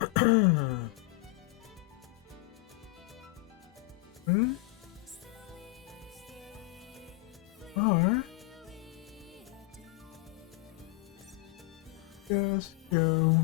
Hmm? Or just go.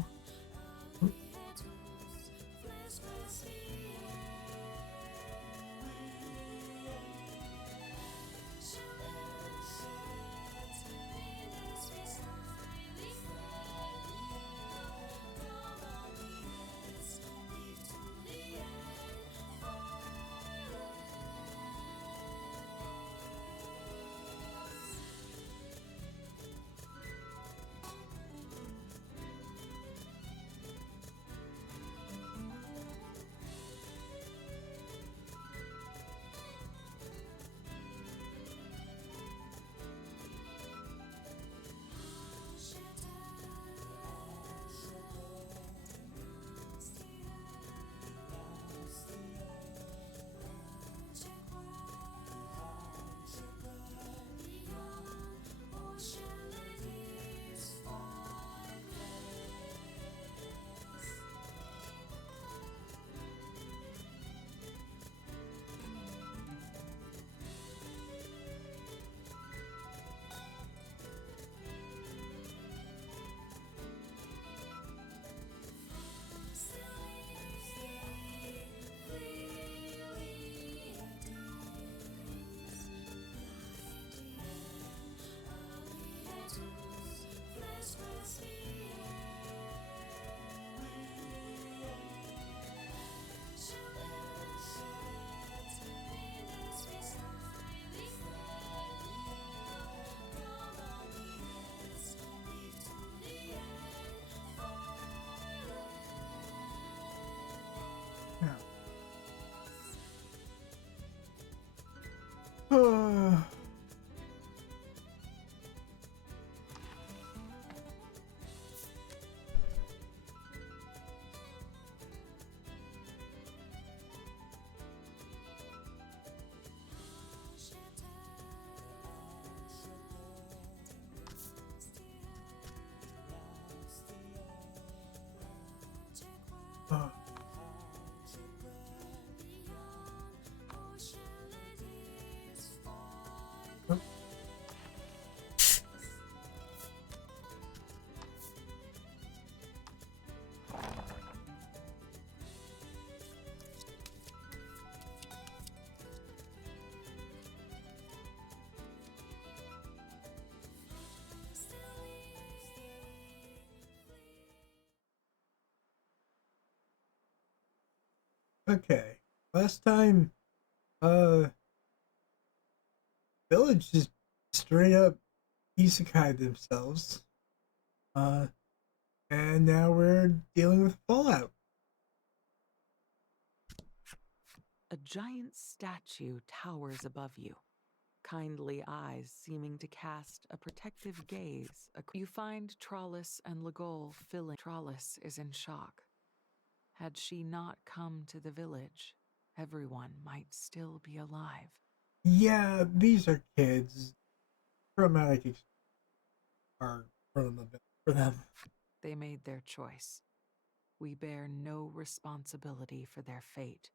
Yeah. Uh, uh, okay. Last time, uh, Village just straight up isekai themselves. Uh, and now we're dealing with Fallout. A giant statue towers above you, kindly eyes seeming to cast a protective gaze. You find Trollis and Legol filling. Trollis is in shock. Had she not come to the village, everyone might still be alive. Yeah, these are kids. Traumatic are for them. They made their choice. We bear no responsibility for their fate,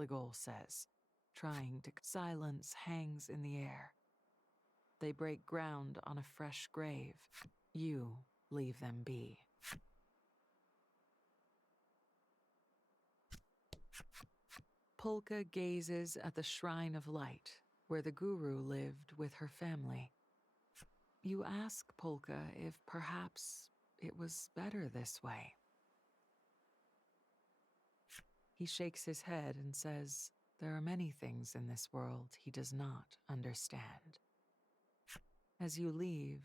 Legol says, trying to. Silence hangs in the air. They break ground on a fresh grave. You leave them be. Polka gazes at the Shrine of Light, where the guru lived with her family. You ask Polka if perhaps it was better this way. He shakes his head and says, there are many things in this world he does not understand. As you leave,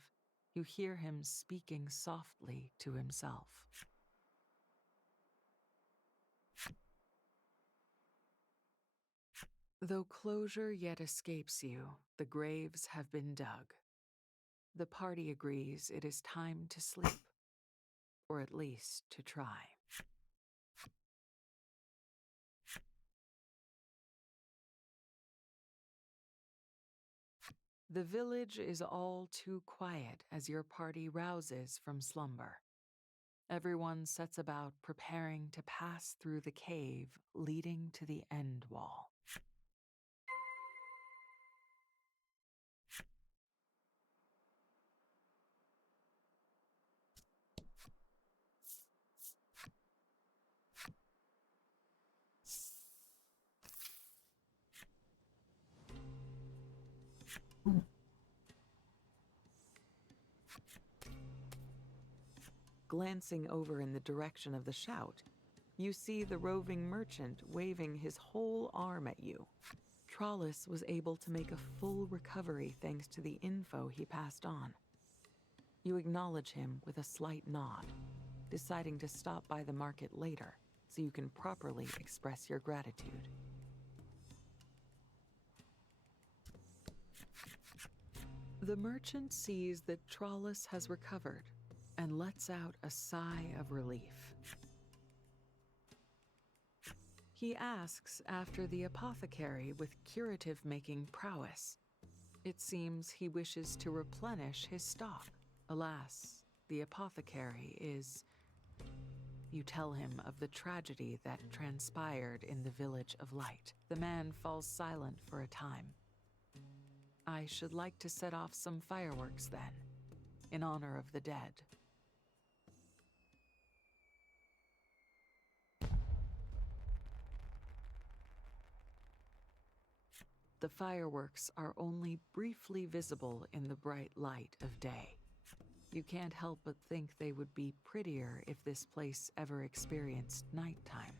you hear him speaking softly to himself. Though closure yet escapes you, the graves have been dug. The party agrees it is time to sleep, or at least to try. The village is all too quiet as your party rouses from slumber. Everyone sets about preparing to pass through the cave leading to the end wall. Glancing over in the direction of the shout, you see the roving merchant waving his whole arm at you. Trollis was able to make a full recovery thanks to the info he passed on. You acknowledge him with a slight nod, deciding to stop by the market later so you can properly express your gratitude. The merchant sees that Trollis has recovered and lets out a sigh of relief. He asks after the apothecary with curative-making prowess. It seems he wishes to replenish his stock. Alas, the apothecary is... You tell him of the tragedy that transpired in the Village of Light. The man falls silent for a time. I should like to set off some fireworks then, in honor of the dead. The fireworks are only briefly visible in the bright light of day. You can't help but think they would be prettier if this place ever experienced nighttime.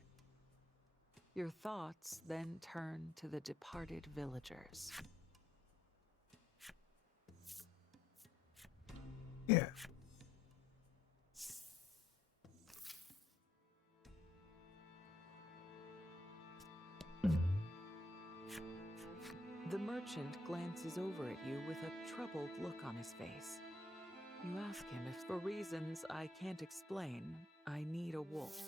Your thoughts then turn to the departed villagers. Yeah. The merchant glances over at you with a troubled look on his face. You ask him if, for reasons I can't explain, I need a wolf.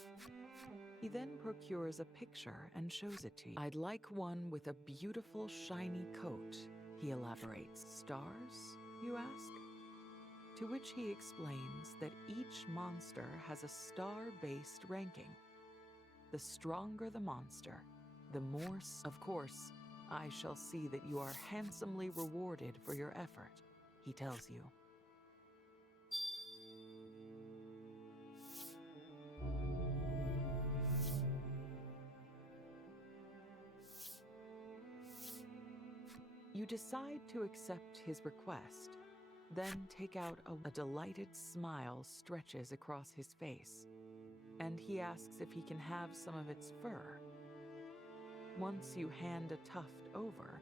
He then procures a picture and shows it to you. I'd like one with a beautiful shiny coat, he elaborates. Stars, you ask? To which he explains that each monster has a star-based ranking. The stronger the monster, the more... Of course, I shall see that you are handsomely rewarded for your effort, he tells you. You decide to accept his request, then take out a delighted smile stretches across his face, and he asks if he can have some of its fur. Once you hand a tuft over,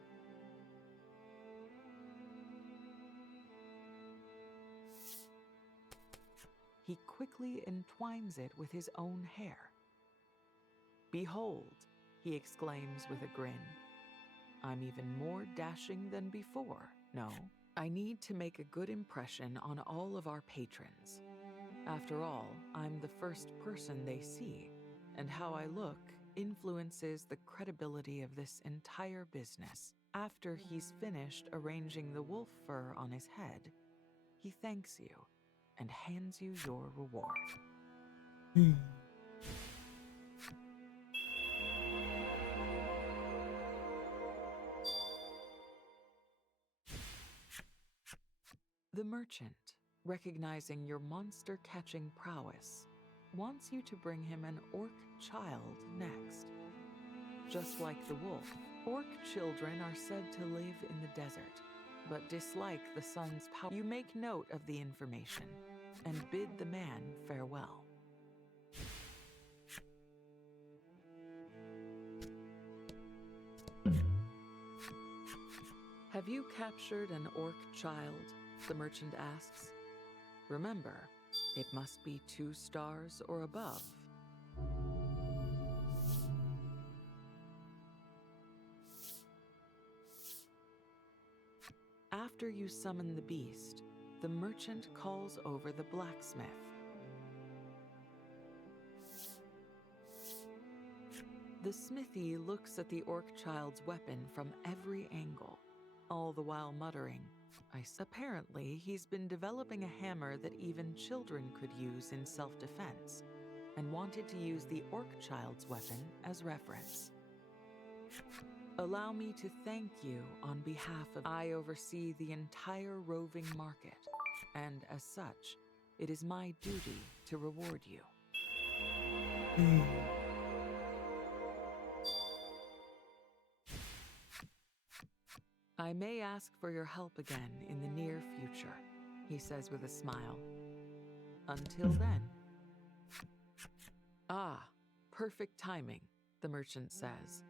he quickly entwines it with his own hair. Behold, he exclaims with a grin. I'm even more dashing than before. No, I need to make a good impression on all of our patrons. After all, I'm the first person they see, and how I look influences the credibility of this entire business. After he's finished arranging the wolf fur on his head, he thanks you and hands you your reward. The merchant, recognizing your monster-catching prowess, wants you to bring him an orc child next. Just like the wolf, orc children are said to live in the desert, but dislike the sun's power. You make note of the information and bid the man farewell. Have you captured an orc child? The merchant asks. Remember, it must be 2 stars or above. After you summon the beast, the merchant calls over the blacksmith. The smithy looks at the orc child's weapon from every angle, all the while muttering, Apparently, he's been developing a hammer that even children could use in self-defense, and wanted to use the orc child's weapon as reference. Allow me to thank you on behalf of... I oversee the entire roving market, and as such, it is my duty to reward you. I may ask for your help again in the near future, he says with a smile. Until then. Ah, perfect timing, the merchant says.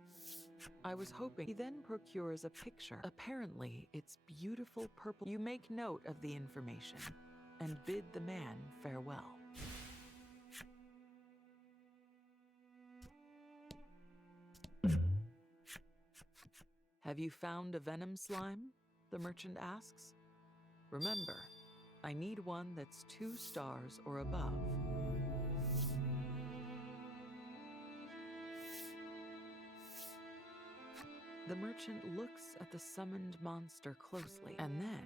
I was hoping. He then procures a picture. Apparently, it's beautiful purple. You make note of the information and bid the man farewell. Have you found a venom slime? The merchant asks. Remember, I need one that's 2 stars or above. The merchant looks at the summoned monster closely, and then...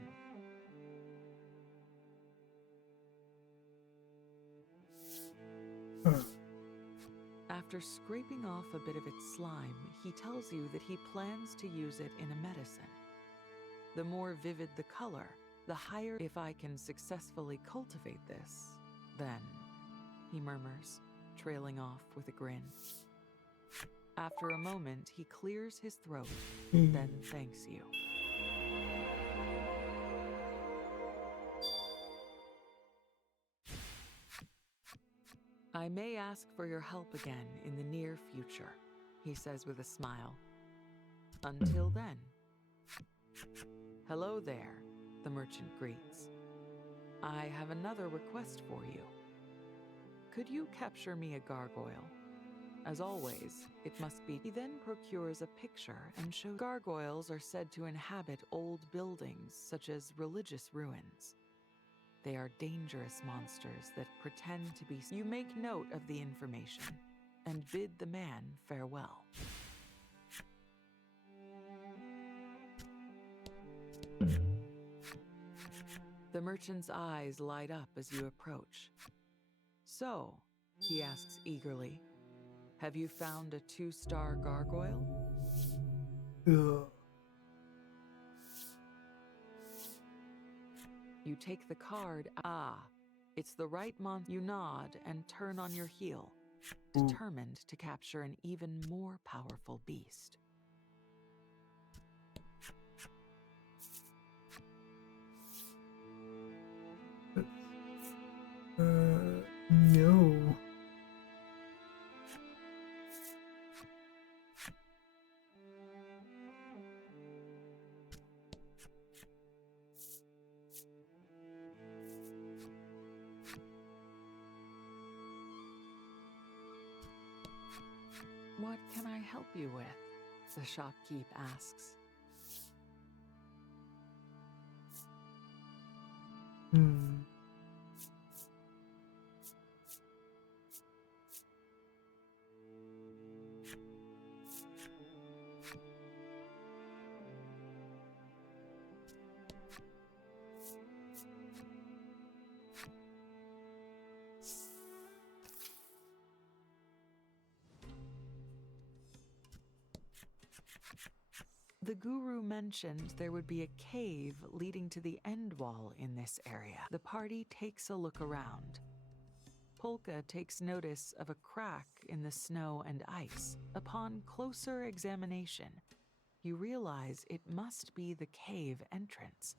After scraping off a bit of its slime, he tells you that he plans to use it in a medicine. The more vivid the color, the higher... If I can successfully cultivate this, then, he murmurs, trailing off with a grin. After a moment, he clears his throat, then thanks you. I may ask for your help again in the near future, he says with a smile. Until then. Hello there, the merchant greets. I have another request for you. Could you capture me a gargoyle? As always, it must be... He then procures a picture and shows... Gargoyles are said to inhabit old buildings, such as religious ruins. They are dangerous monsters that pretend to be... You make note of the information and bid the man farewell. The merchant's eyes light up as you approach. So, he asks eagerly, have you found a 2-star gargoyle? You take the card. Ah, it's the right monster. You nod and turn on your heel, determined to capture an even more powerful beast. No. What can I help you with? The shopkeep asks. The guru mentioned there would be a cave leading to the end wall in this area. The party takes a look around. Polka takes notice of a crack in the snow and ice. Upon closer examination, you realize it must be the cave entrance.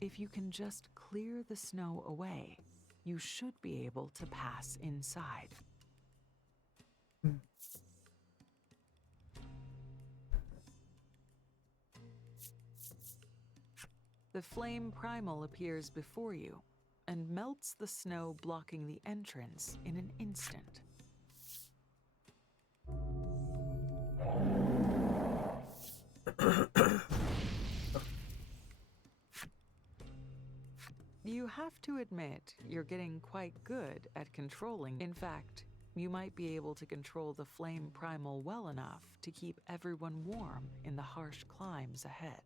If you can just clear the snow away, you should be able to pass inside. The flame primal appears before you and melts the snow blocking the entrance in an instant. You have to admit you're getting quite good at controlling. In fact, you might be able to control the flame primal well enough to keep everyone warm in the harsh climbs ahead.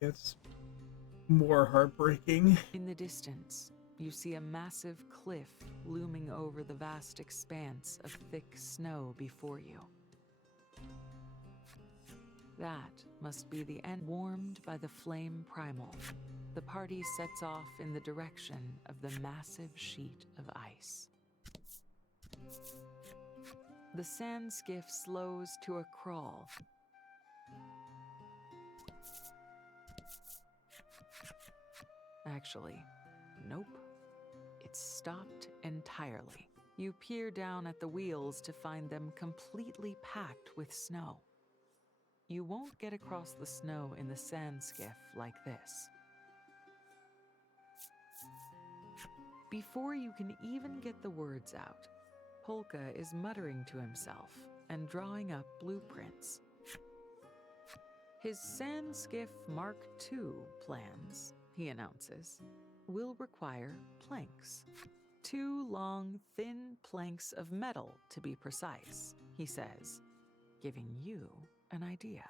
It's more heartbreaking. In the distance, you see a massive cliff looming over the vast expanse of thick snow before you. That must be the end. Warmed by the flame primal, the party sets off in the direction of the massive sheet of ice. The sand skiff slows to a crawl. Actually, nope. It's stopped entirely. You peer down at the wheels to find them completely packed with snow. You won't get across the snow in the sand skiff like this. Before you can even get the words out, Polka is muttering to himself and drawing up blueprints. His Sand Skiff Mark II plans, he announces, will require planks. 2 long, thin planks of metal, to be precise, he says, giving you an idea.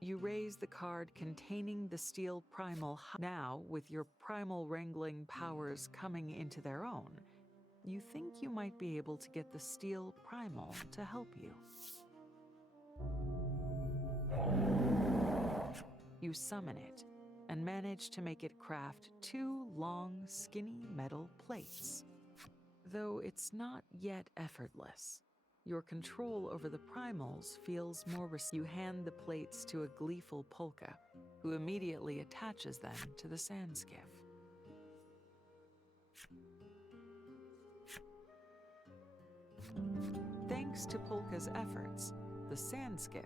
You raise the card containing the steel primal. Now, with your primal wrangling powers coming into their own, you think you might be able to get the steel primal to help you. You summon it and manage to make it craft 2 long, skinny metal plates. Though it's not yet effortless, your control over the primals feels more You hand the plates to a gleeful Polka, who immediately attaches them to the sand skiff. Thanks to Polka's efforts, the sand skiff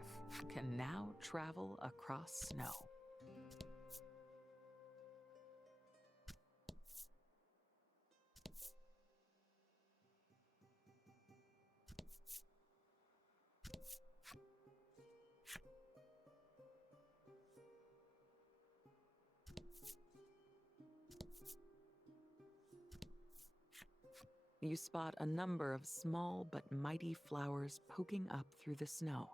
can now travel across snow. You spot a number of small but mighty flowers poking up through the snow.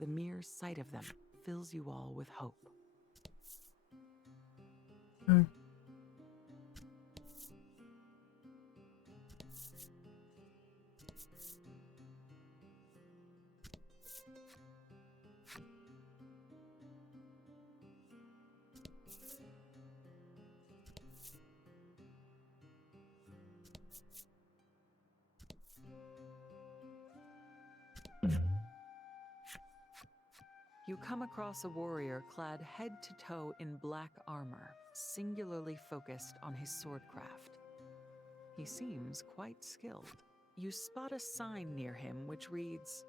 The mere sight of them fills you all with hope. You come across a warrior clad head to toe in black armor, singularly focused on his swordcraft. He seems quite skilled. You spot a sign near him which reads,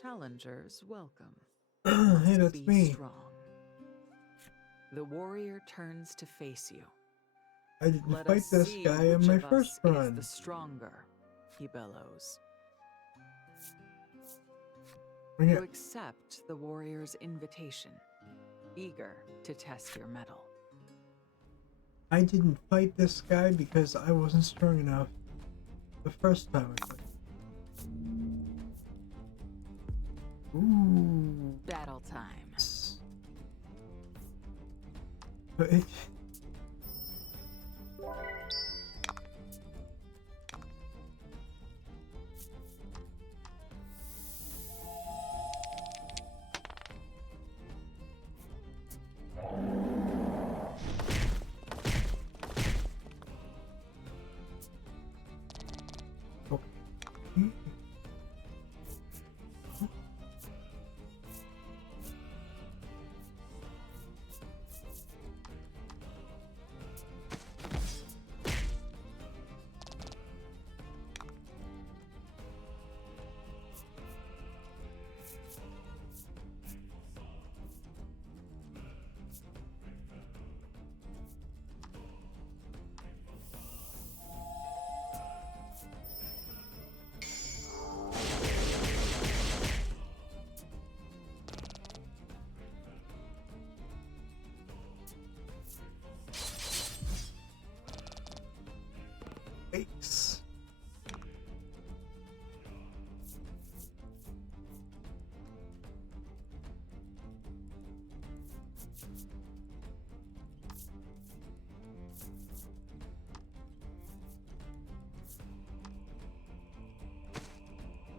"Challengers welcome. Hey, Must that's be me. strong." The warrior turns to face you. I didn't "Let fight us this see guy in which my of first us is run. the stronger," he bellows. Bring You it. accept the warrior's invitation, eager to test your mettle. I didn't fight this guy because I wasn't strong enough the first time I played. Ooh. Battle time. But okay.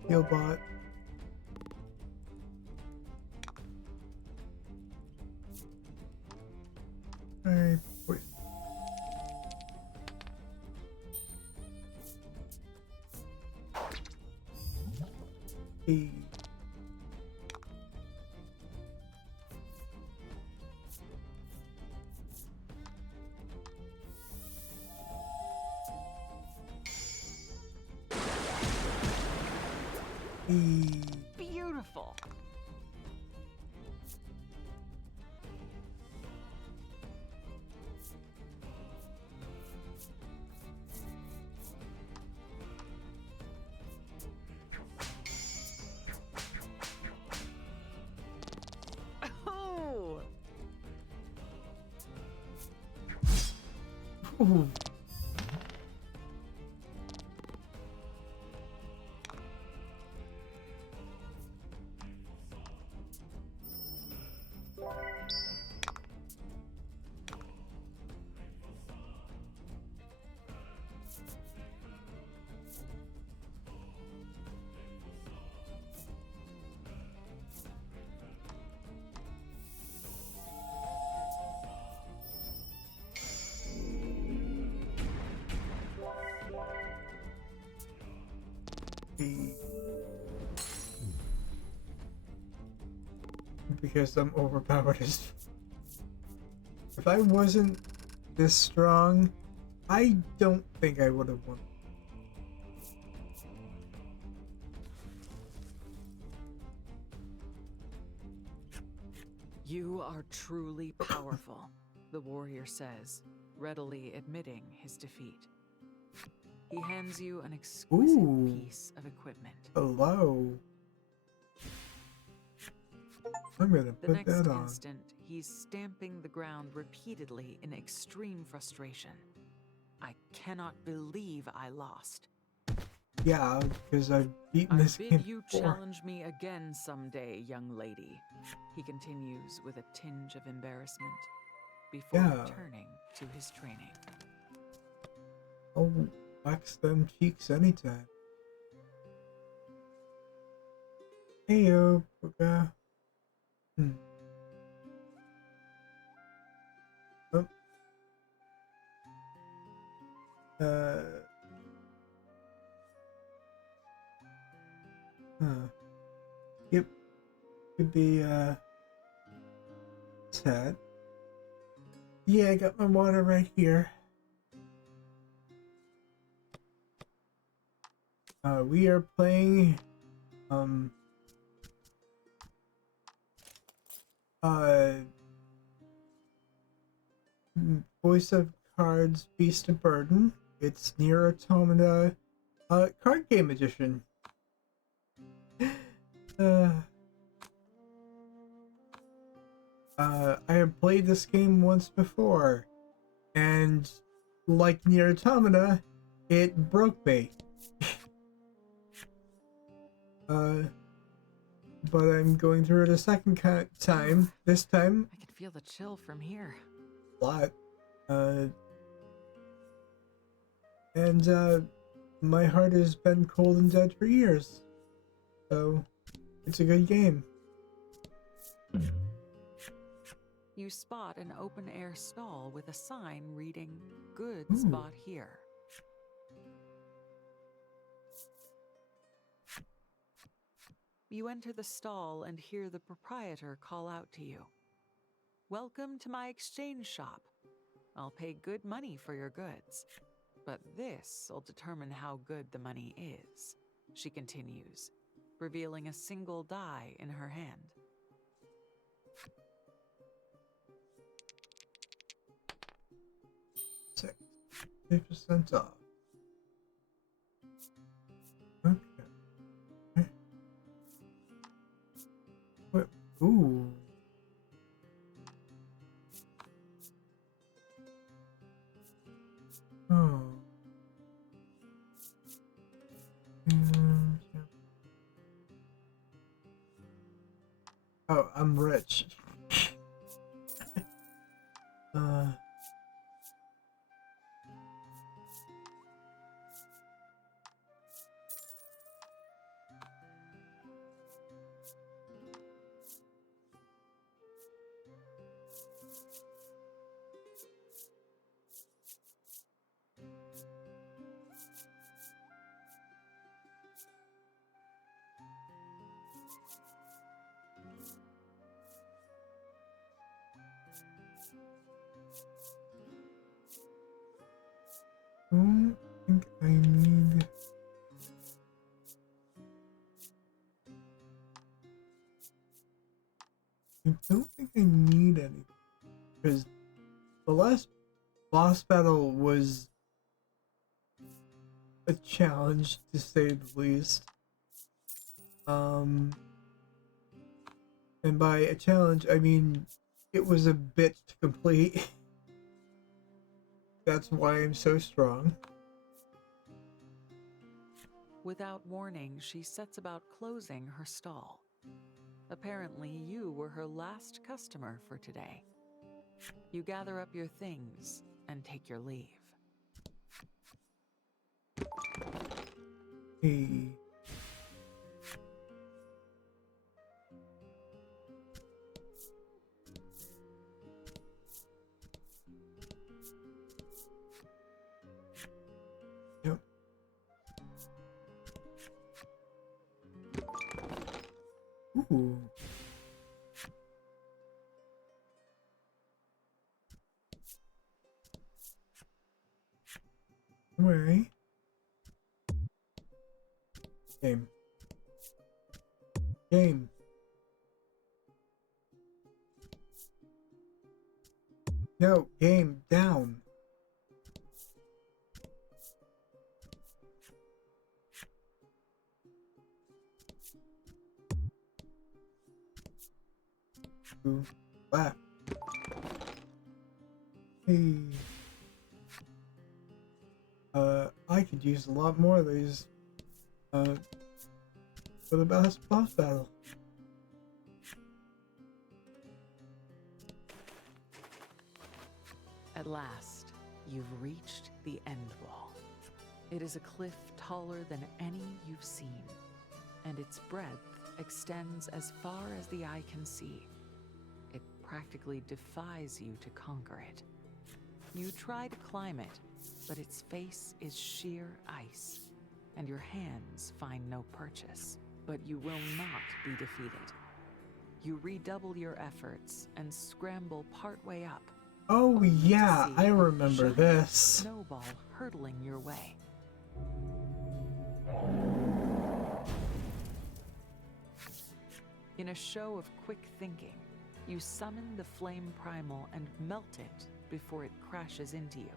Healbot. Alright, wait. Hey. Hey. Beautiful. Oh, Ooh. Hey. Because I'm overpowered as. If I wasn't this strong, I don't think I would have won. you are truly powerful, the warrior says, readily admitting his defeat. He hands you an exquisite Ooh. piece of equipment. Hello. I'm gonna The put next that on. instant, he's stamping the ground repeatedly in extreme frustration. I cannot believe I lost. Yeah, because I've beaten I this bid game you before. challenge me again someday, young lady, he continues with a tinge of embarrassment before Yeah. returning to his training. I'll wax them cheeks anytime. Heyo, Puka. Oh. Huh. Yep. Could be, Ted. Yeah, I got my water right here. We are playing, Voice of Cards Beast of Burden. It's Nier Automata, card game edition. I have played this game once before, and like Nier Automata, it broke me. But I'm going through it a second time. This time, I can feel the chill from here. a lot. And my heart has been cold and dead for years. So, it's a good game. You spot an open-air stall with a sign reading, "Goods Ooh. bought here." You enter the stall and hear the proprietor call out to you. "Welcome to my exchange shop. I'll pay good money for your goods. But this'll determine how good the money is," she continues, revealing a single die in her hand. Six. 50% off. Okay. What? Ooh. Oh. Oh, I'm rich. think I need. I don't think I need anything because the last boss battle was a challenge to say the least. And by a challenge, I mean it was a bitch to complete. That's why I'm so strong. Without warning, she sets about closing her stall. Apparently, you were her last customer for today. You gather up your things and take your leave. Hey. Yep. Ooh. Way. Game. Game. No, game down. To left. Hey. I could use a lot more of these. For the best boss battle. At last, you've reached the end wall. It is a cliff taller than any you've seen, and its breadth extends as far as the eye can see. It practically defies you to conquer it. You try to climb it, but its face is sheer ice, and your hands find no purchase. But you will not be defeated. You redouble your efforts and scramble partway up. Oh only to yeah, see I a remember giant this. snowball hurtling your way. In a show of quick thinking, you summon the flame primal and melt it before it crashes into you.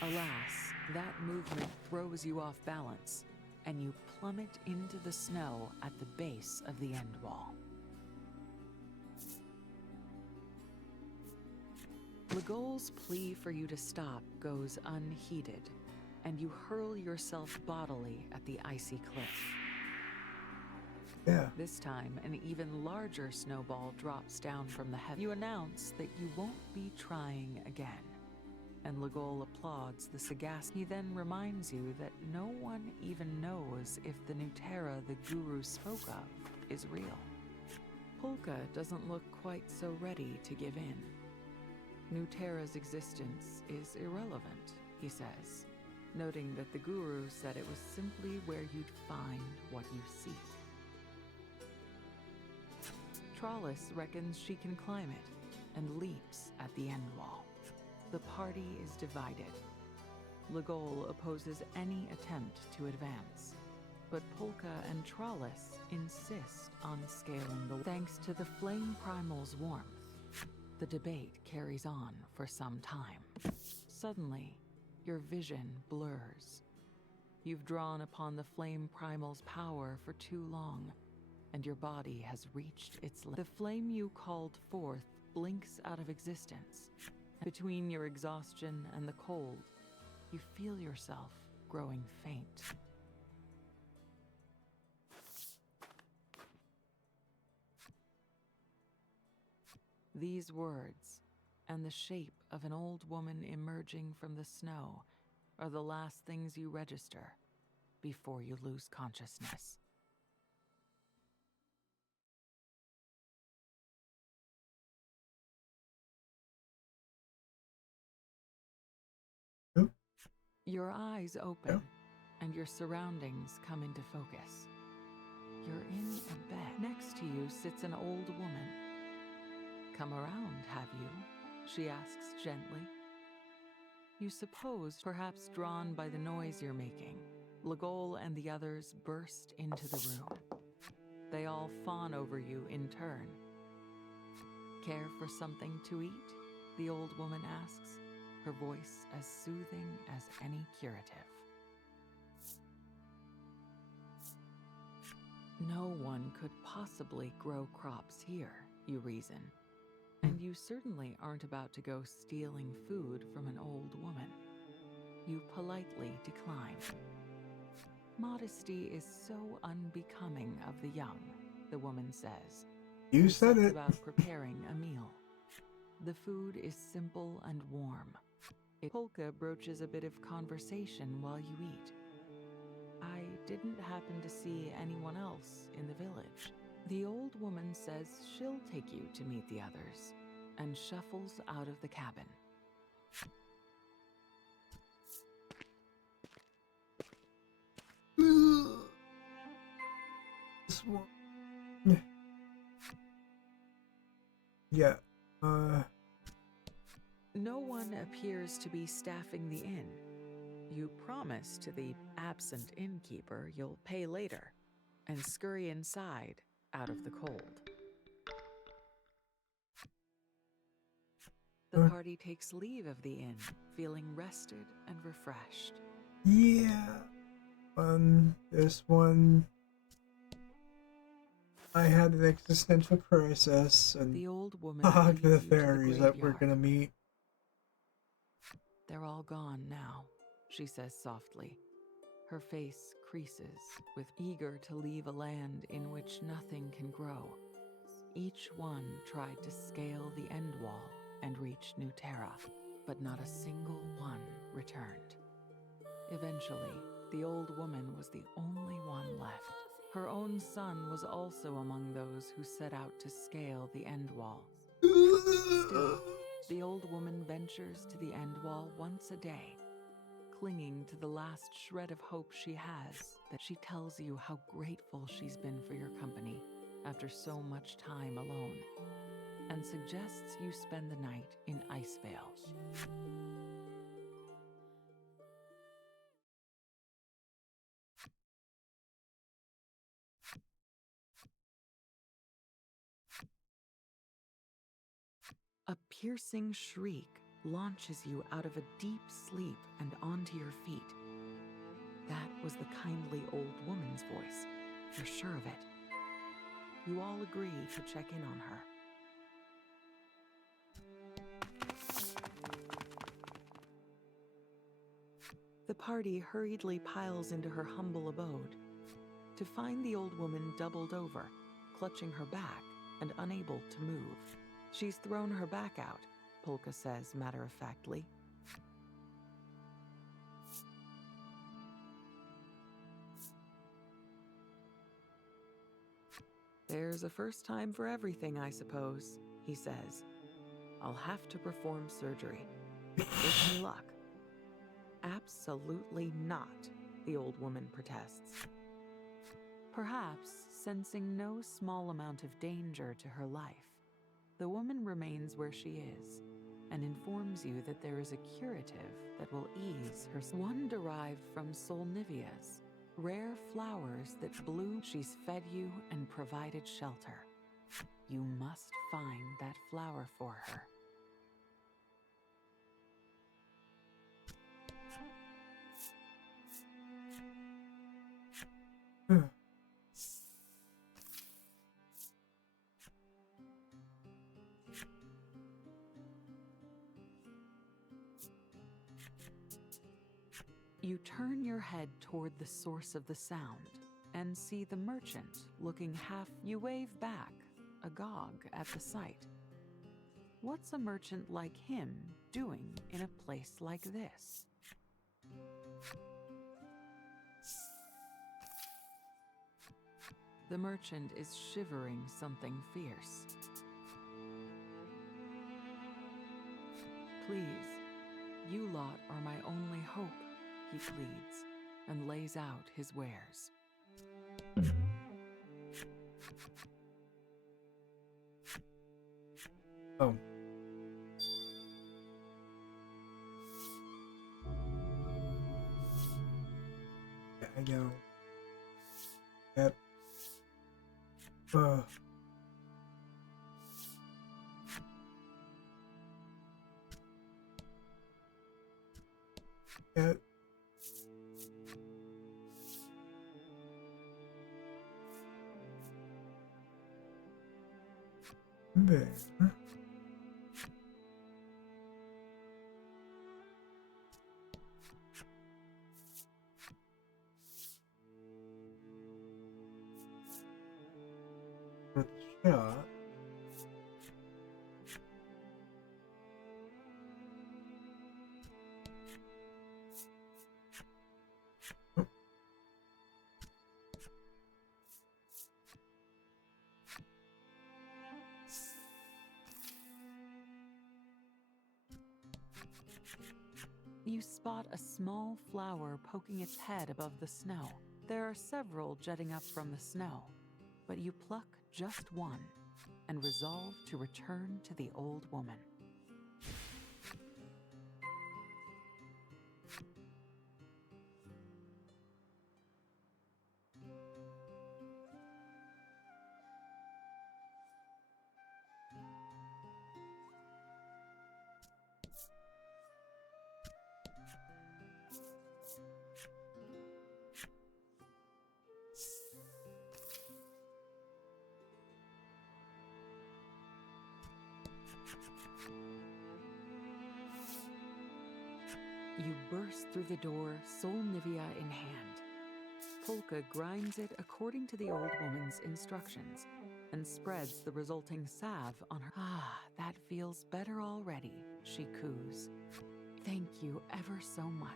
Alas, that movement throws you off balance, and you plummet into the snow at the base of the end wall. Legol's plea for you to stop goes unheeded, and you hurl yourself bodily at the icy cliff. Yeah. This time, an even larger snowball drops down from the heavens. You announce that you won't be trying again, and Legol applauds the sagacity. He then reminds you that no one even knows if the Nuterra the Guru spoke of is real. Polka doesn't look quite so ready to give in. Nuterra's existence is irrelevant, he says, noting that the Guru said it was simply where you'd find what you seek. Trollis reckons she can climb it and leaps at the end wall. The party is divided. Legol opposes any attempt to advance, but Polka and Trollis insist on scaling the. Thanks to the flame primal's warmth, the debate carries on for some time. Suddenly, your vision blurs. You've drawn upon the flame primal's power for too long, and your body has reached its limit. The flame you called forth blinks out of existence. Between your exhaustion and the cold, you feel yourself growing faint. These words, and the shape of an old woman emerging from the snow, are the last things you register before you lose consciousness. Oop. Your eyes open, and your surroundings come into focus. You're in a bed. Next to you sits an old woman. "Come around, have you?" she asks gently. You suppose, perhaps drawn by the noise you're making, Legol and the others burst into the room. They all fawn over you in turn. Care for something to eat? The old woman asks, her voice as soothing as any curative. No one could possibly grow crops here, you reason. And you certainly aren't about to go stealing food from an old woman. You politely decline. Modesty is so unbecoming of the young, the woman says. You said Sets it. about preparing a meal. The food is simple and warm. Polka broaches a bit of conversation while you eat. I didn't happen to see anyone else in the village. The old woman says she'll take you to meet the others, and shuffles out of the cabin. This one. Yeah. No one appears to be staffing the inn. You promise to the absent innkeeper you'll pay later, and scurry inside out of the cold. The party takes leave of the inn, feeling rested and refreshed. Yeah. This one. I had an existential crisis and The old woman talked to the leads you fairies that we're graveyard. gonna meet. They're all gone now, she says softly. Her face creases, with eager to leave a land in which nothing can grow. Each one tried to scale the end wall and reach New Terra, but not a single one returned. Eventually, the old woman was the only one left. Her own son was also among those who set out to scale the end wall. Still, the old woman ventures to the end wall once a day, clinging to the last shred of hope she has. That she tells you how grateful she's been for your company after so much time alone, and suggests you spend the night in Icevale. A piercing shriek launches you out of a deep sleep and onto your feet. That was the kindly old woman's voice. You're sure of it. You all agree to check in on her. The party hurriedly piles into her humble abode, to find the old woman doubled over, clutching her back and unable to move. She's thrown her back out, Polka says matter-of-factly. There's a first time for everything, I suppose, he says. I'll have to perform surgery. Wish me luck. Absolutely not, the old woman protests. Perhaps sensing no small amount of danger to her life, the woman remains where she is and informs you that there is a curative that will ease her. One derived from Solnivias, rare flowers that bloom. She's fed you and provided shelter. You must find that flower for her. You turn your head toward the source of the sound and see the merchant looking half. You wave back, agog at the sight. What's a merchant like him doing in a place like this? The merchant is shivering something fierce. Please, you lot are my only hope, he pleads, and lays out his wares. Oh. know. Yep. Ugh. Yep. There. For the shot. You spot a small flower poking its head above the snow. There are several jutting up from the snow, but you pluck just one and resolve to return to the old woman. You burst through the door, Solnivia in hand. Polka grinds it according to the old woman's instructions and spreads the resulting salve on her. Ah, that feels better already, she coos. Thank you ever so much.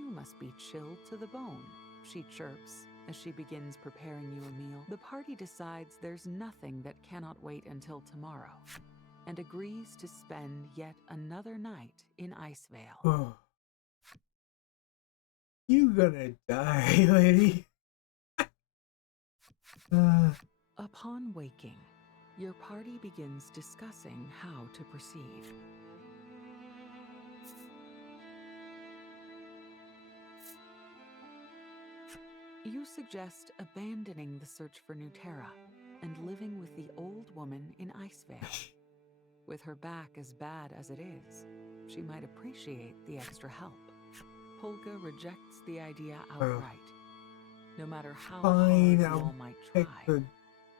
You must be chilled to the bone, she chirps as she begins preparing you a meal. The party decides there's nothing that cannot wait until tomorrow and agrees to spend yet another night in Icevale. Oh. You gonna die, lady. Upon waking, your party begins discussing how to proceed. You suggest abandoning the search for Nuterra and living with the old woman in Icevale. With her back as bad as it is, she might appreciate the extra help. Polka rejects the idea outright. No matter how Fine, hard you I'll all might pick try, the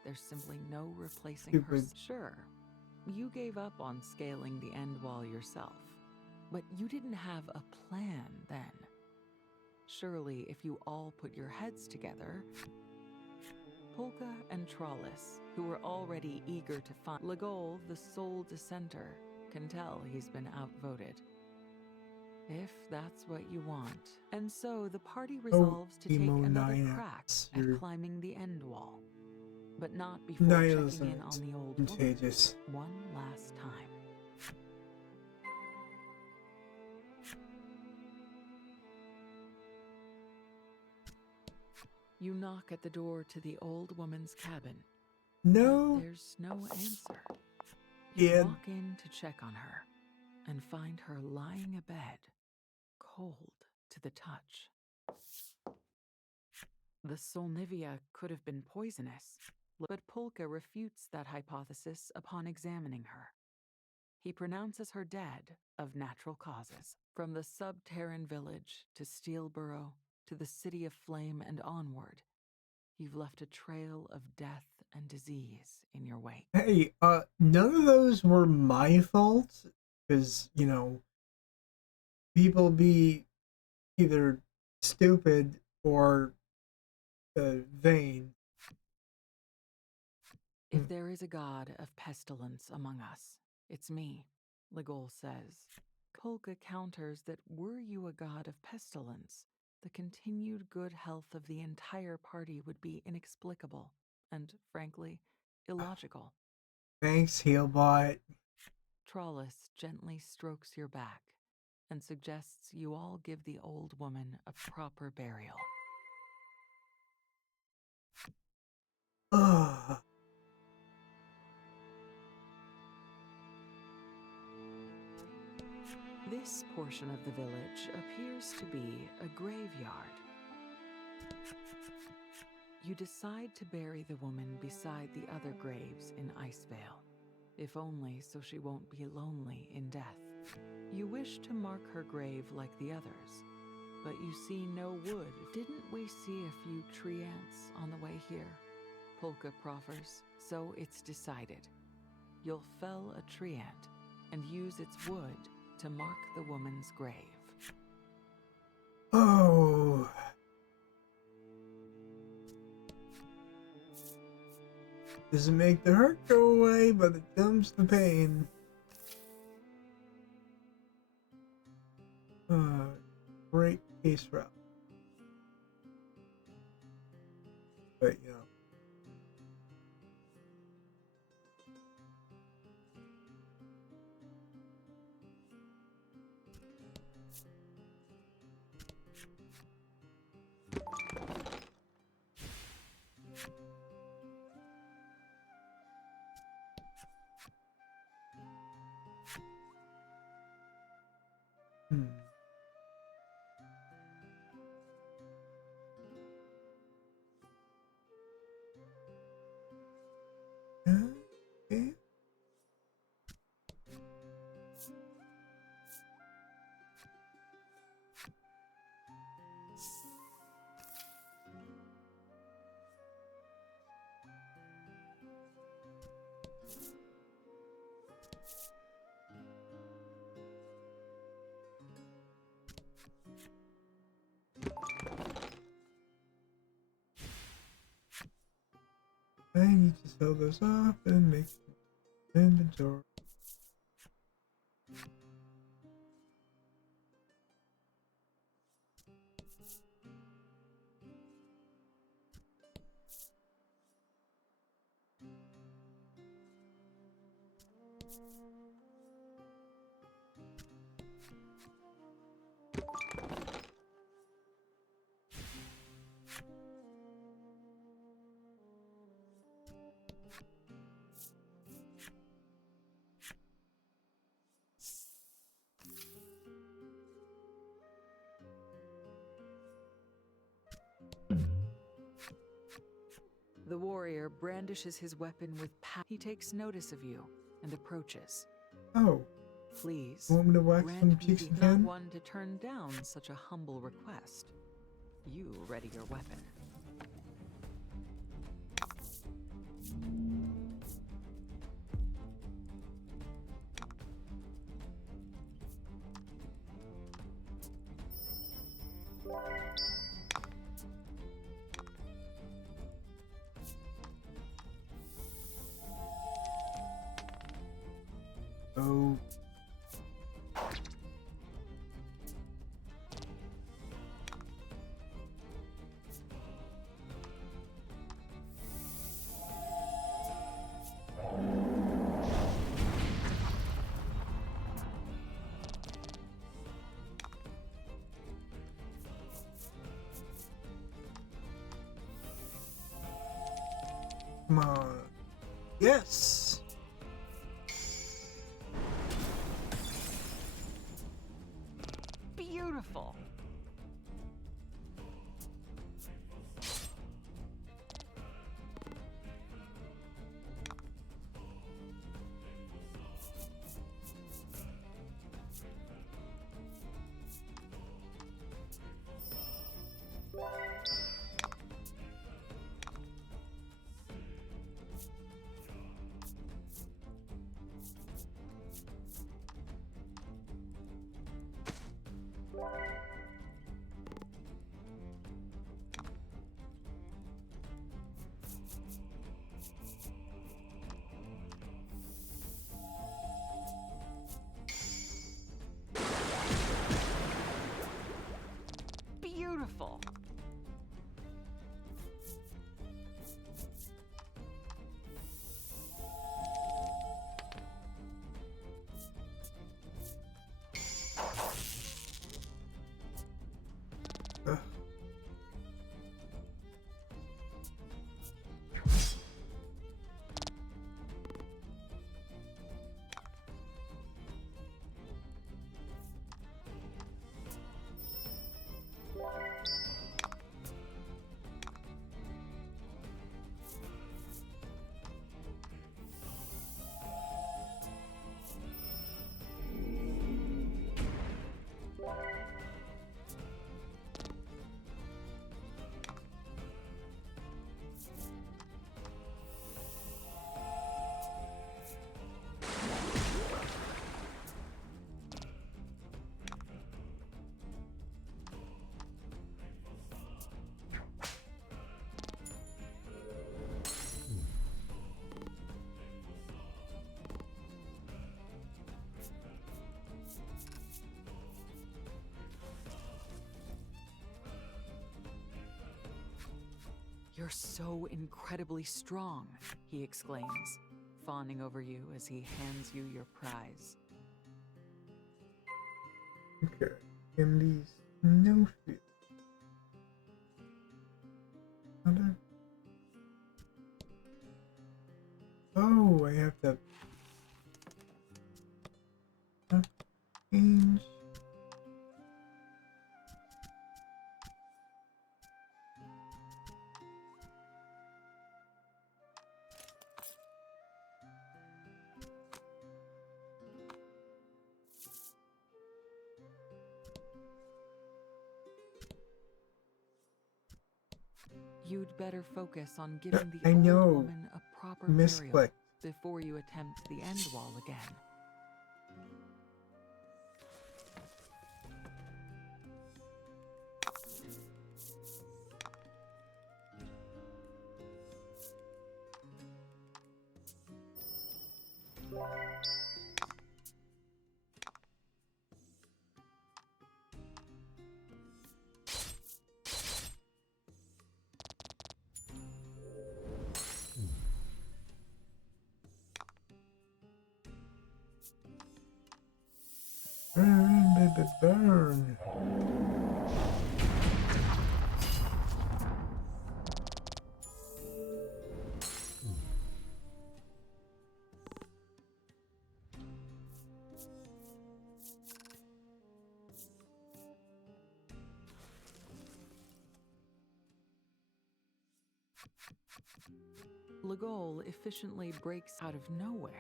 there's simply no replacing her. stupid- Sure, you gave up on scaling the end wall yourself, but you didn't have a plan then. Surely, if you all put your heads together, Polka and Trollis, who were already eager to find Legol, the sole dissenter, can tell he's been outvoted. If that's what you want. And so the party resolves to take Emo another 9X, crack you're- at climbing the end wall, but not before Nihilism checking in on is the old woman contagious. one last time. You knock at the door to the old woman's cabin. No. But there's no answer. You Yeah. walk in to check on her and find her lying abed, cold to the touch. The Solnivia could have been poisonous, but Polka refutes that hypothesis upon examining her. He pronounces her dead of natural causes. From the sub-Terran village to Steelborough to the City of Flame and onward, you've left a trail of death and disease in your wake. Hey, none of those were my fault, because, people be either stupid or vain. If there is a god of pestilence among us, it's me, Legol says. Polka counters that were you a god of pestilence, the continued good health of the entire party would be inexplicable and, frankly, illogical. Thanks, Healbot. Trollis gently strokes your back and suggests you all give the old woman a proper burial. Ugh. This portion of the village appears to be a graveyard. You decide to bury the woman beside the other graves in Icevale, if only so she won't be lonely in death. You wish to mark her grave like the others, but you see no wood. Didn't we see a few tree ants on the way here? Polka proffers. So it's decided. You'll fell a tree ant and use its wood to mark the woman's grave. Oh. Doesn't make the hurt go away, but it numbs the pain. Great case route. But, you know. Okay. I need to sell those off and make inventory. The warrior brandishes his weapon with He takes notice of you and approaches. Oh, Please, want me to wax some grant me cheeks the not again? one to turn down such a humble request. You ready your weapon. Oh. Come on. Yes! Beautiful. Beautiful. Ugh. You're so incredibly strong, he exclaims, fawning over you as he hands you your prize. Okay. In these snowfields. Other. Oh, I have to change. You'd better focus on giving the I old know. woman a proper burial Misclick. before you attempt the end wall again. Burn, baby, burn. Legol efficiently breaks out of nowhere.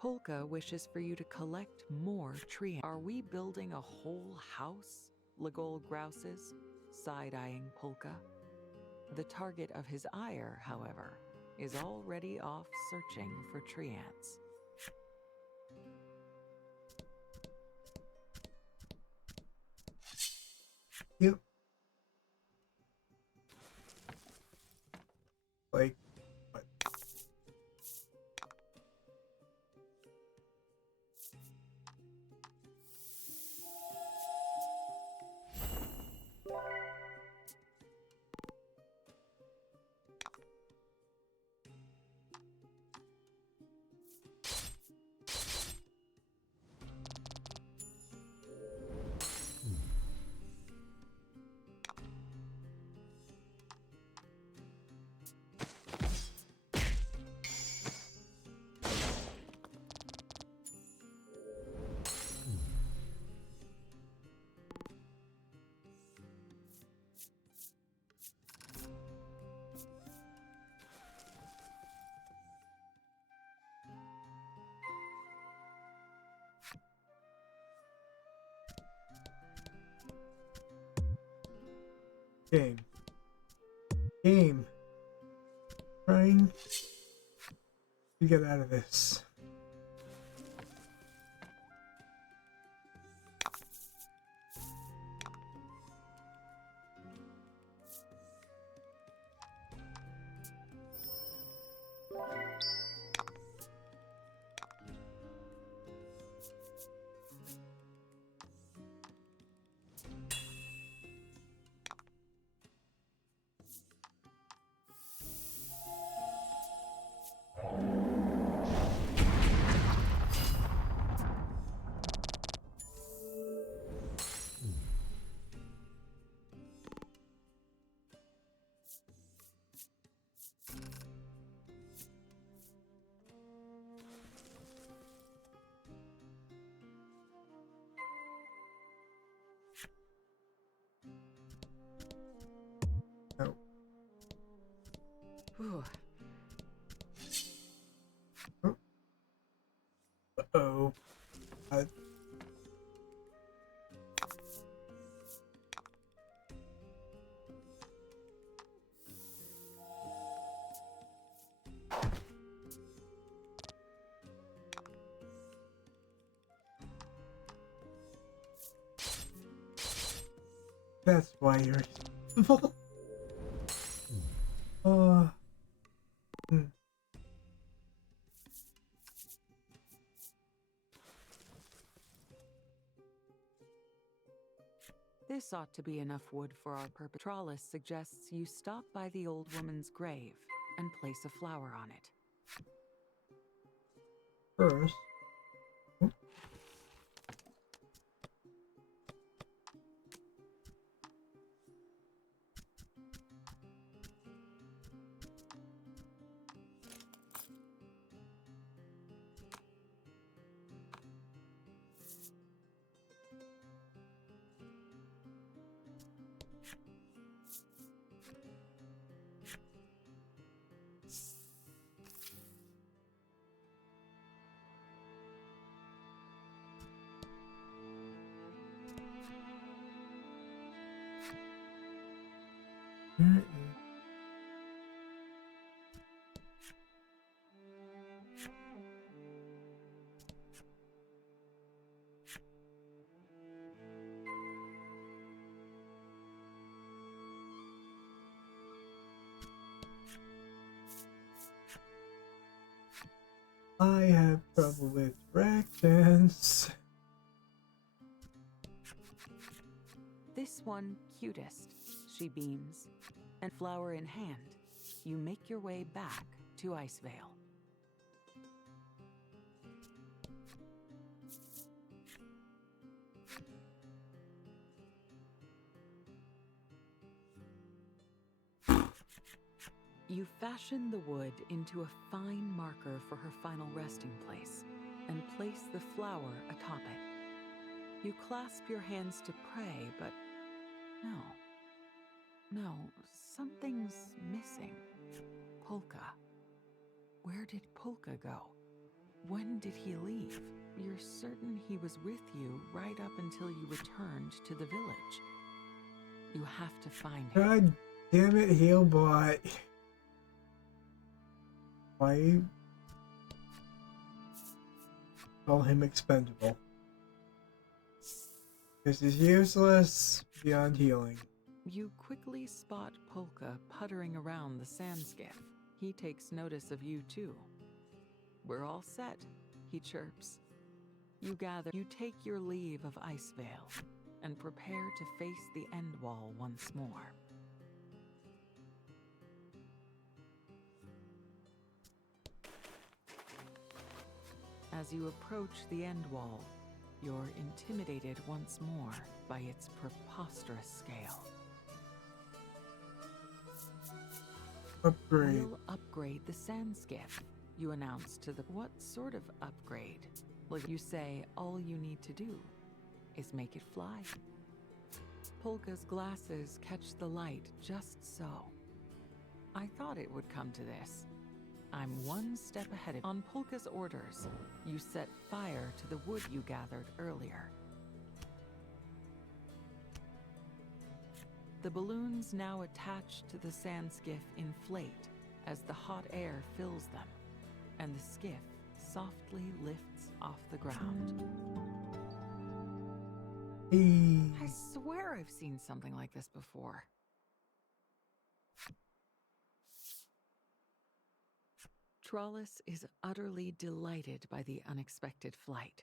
Polka wishes for you to collect more tree. Are we building a whole house? Legol grouses, side-eyeing Polka. The target of his ire, however, is already off searching for tree ants. Yep. Like, what? Game. Game. Trying to get out of this. Oh. Whew. Uh-oh. That's why you're evil. Uh. Hmm. This sought to be enough wood for our purpose. Trollis suggests you stop by the old woman's grave and place a flower on it. First, I have trouble with directions. This one cutest, she beams, and flower in hand, you make your way back to Icevale. You fashion the wood into a fine marker for her final resting place and place the flower atop it. You clasp your hands to pray, but no, something's missing. Polka. Where did Polka go? When did he leave? You're certain he was with you right up until you returned to the village. You have to find him. God damn it, Healbot. Why call him expendable? This is useless beyond healing. You quickly spot Polka puttering around the sand skiff. He takes notice of you too. We're all set, he chirps. You take your leave of Icevale and prepare to face the end wall once more. As you approach the end wall, you're intimidated once more by its preposterous scale. Upgrade. We'll upgrade the sand skiff, you announce to the... What sort of upgrade? Well, you say all you need to do is make it fly. Polka's glasses catch the light just so. I thought it would come to this. I'm one step ahead of... On Polka's orders, you set fire to the wood you gathered earlier. The balloons now attached to the sand skiff inflate as the hot air fills them, and the skiff softly lifts off the ground. I swear I've seen something like this before. Trollis is utterly delighted by the unexpected flight.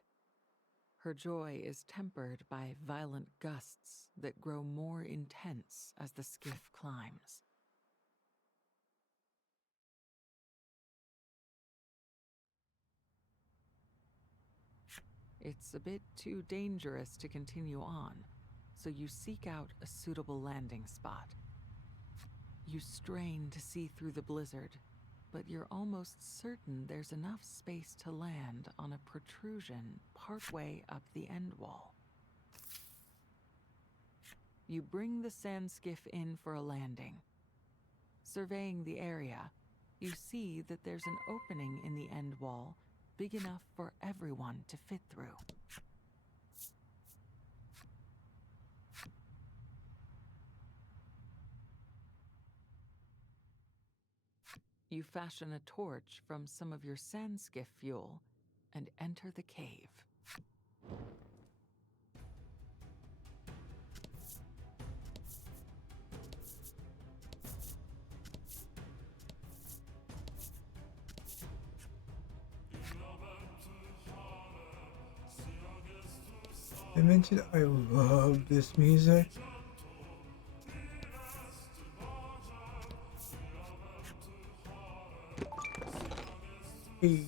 Her joy is tempered by violent gusts that grow more intense as the skiff climbs. It's a bit too dangerous to continue on, so you seek out a suitable landing spot. You strain to see through the blizzard, but you're almost certain there's enough space to land on a protrusion partway up the end wall. You bring the sand skiff in for a landing. Surveying the area, you see that there's an opening in the end wall big enough for everyone to fit through. You fashion a torch from some of your sand skiff fuel and enter the cave. I mentioned I love this music. Hey.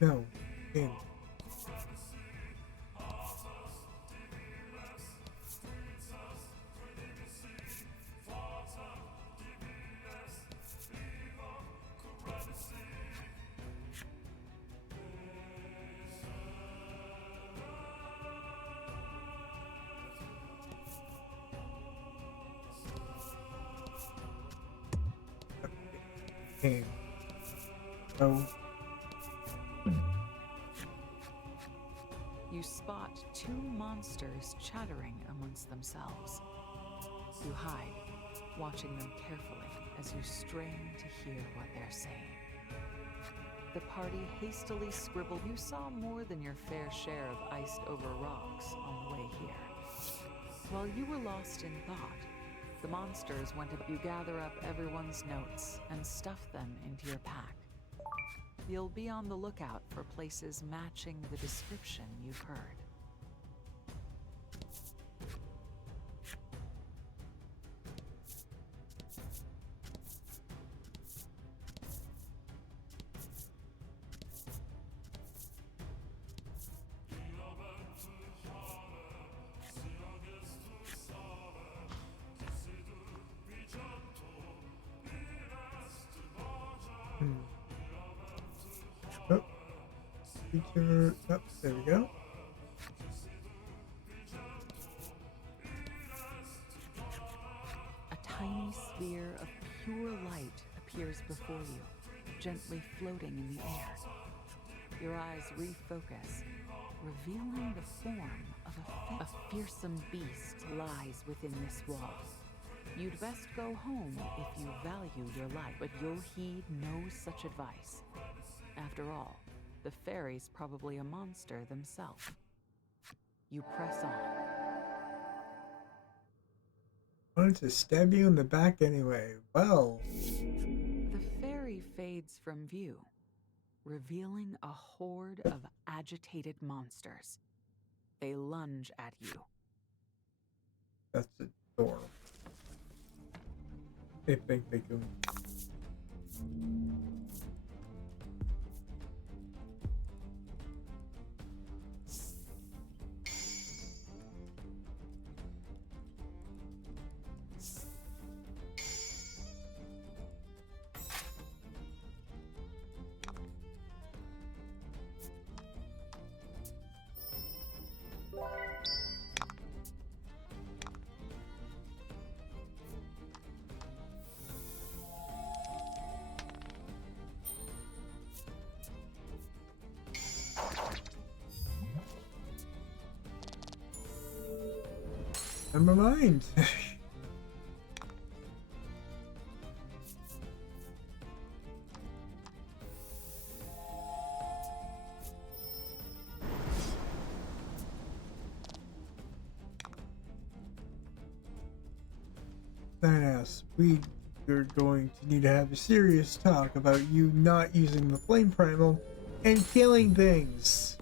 No. In. In. No. You spot two monsters chattering amongst themselves. You hide, watching them carefully as you strain to hear what they're saying. The party hastily scribbled. You saw more than your fair share of iced-over rocks on the way here. While you were lost in thought, the monsters went about. You gather up everyone's notes and stuff them into your pack. You'll be on the lookout for places matching the description you've heard. Oh. Feature. Oh, there we go. A tiny sphere of pure light appears before you, gently floating in the air. Your eyes refocus, revealing the form of a fearsome beast lies within this wall. You'd best go home if you value your life, but you'll heed no such advice. After all, the fairy's probably a monster themselves. You press on. Wanted to stab you in the back anyway. Well. The fairy fades from view, revealing a horde of agitated monsters. They lunge at you. That's adorable. They think they can. Never mind. Thanos, we are going to need to have a serious talk about you not using the flame primal and killing things.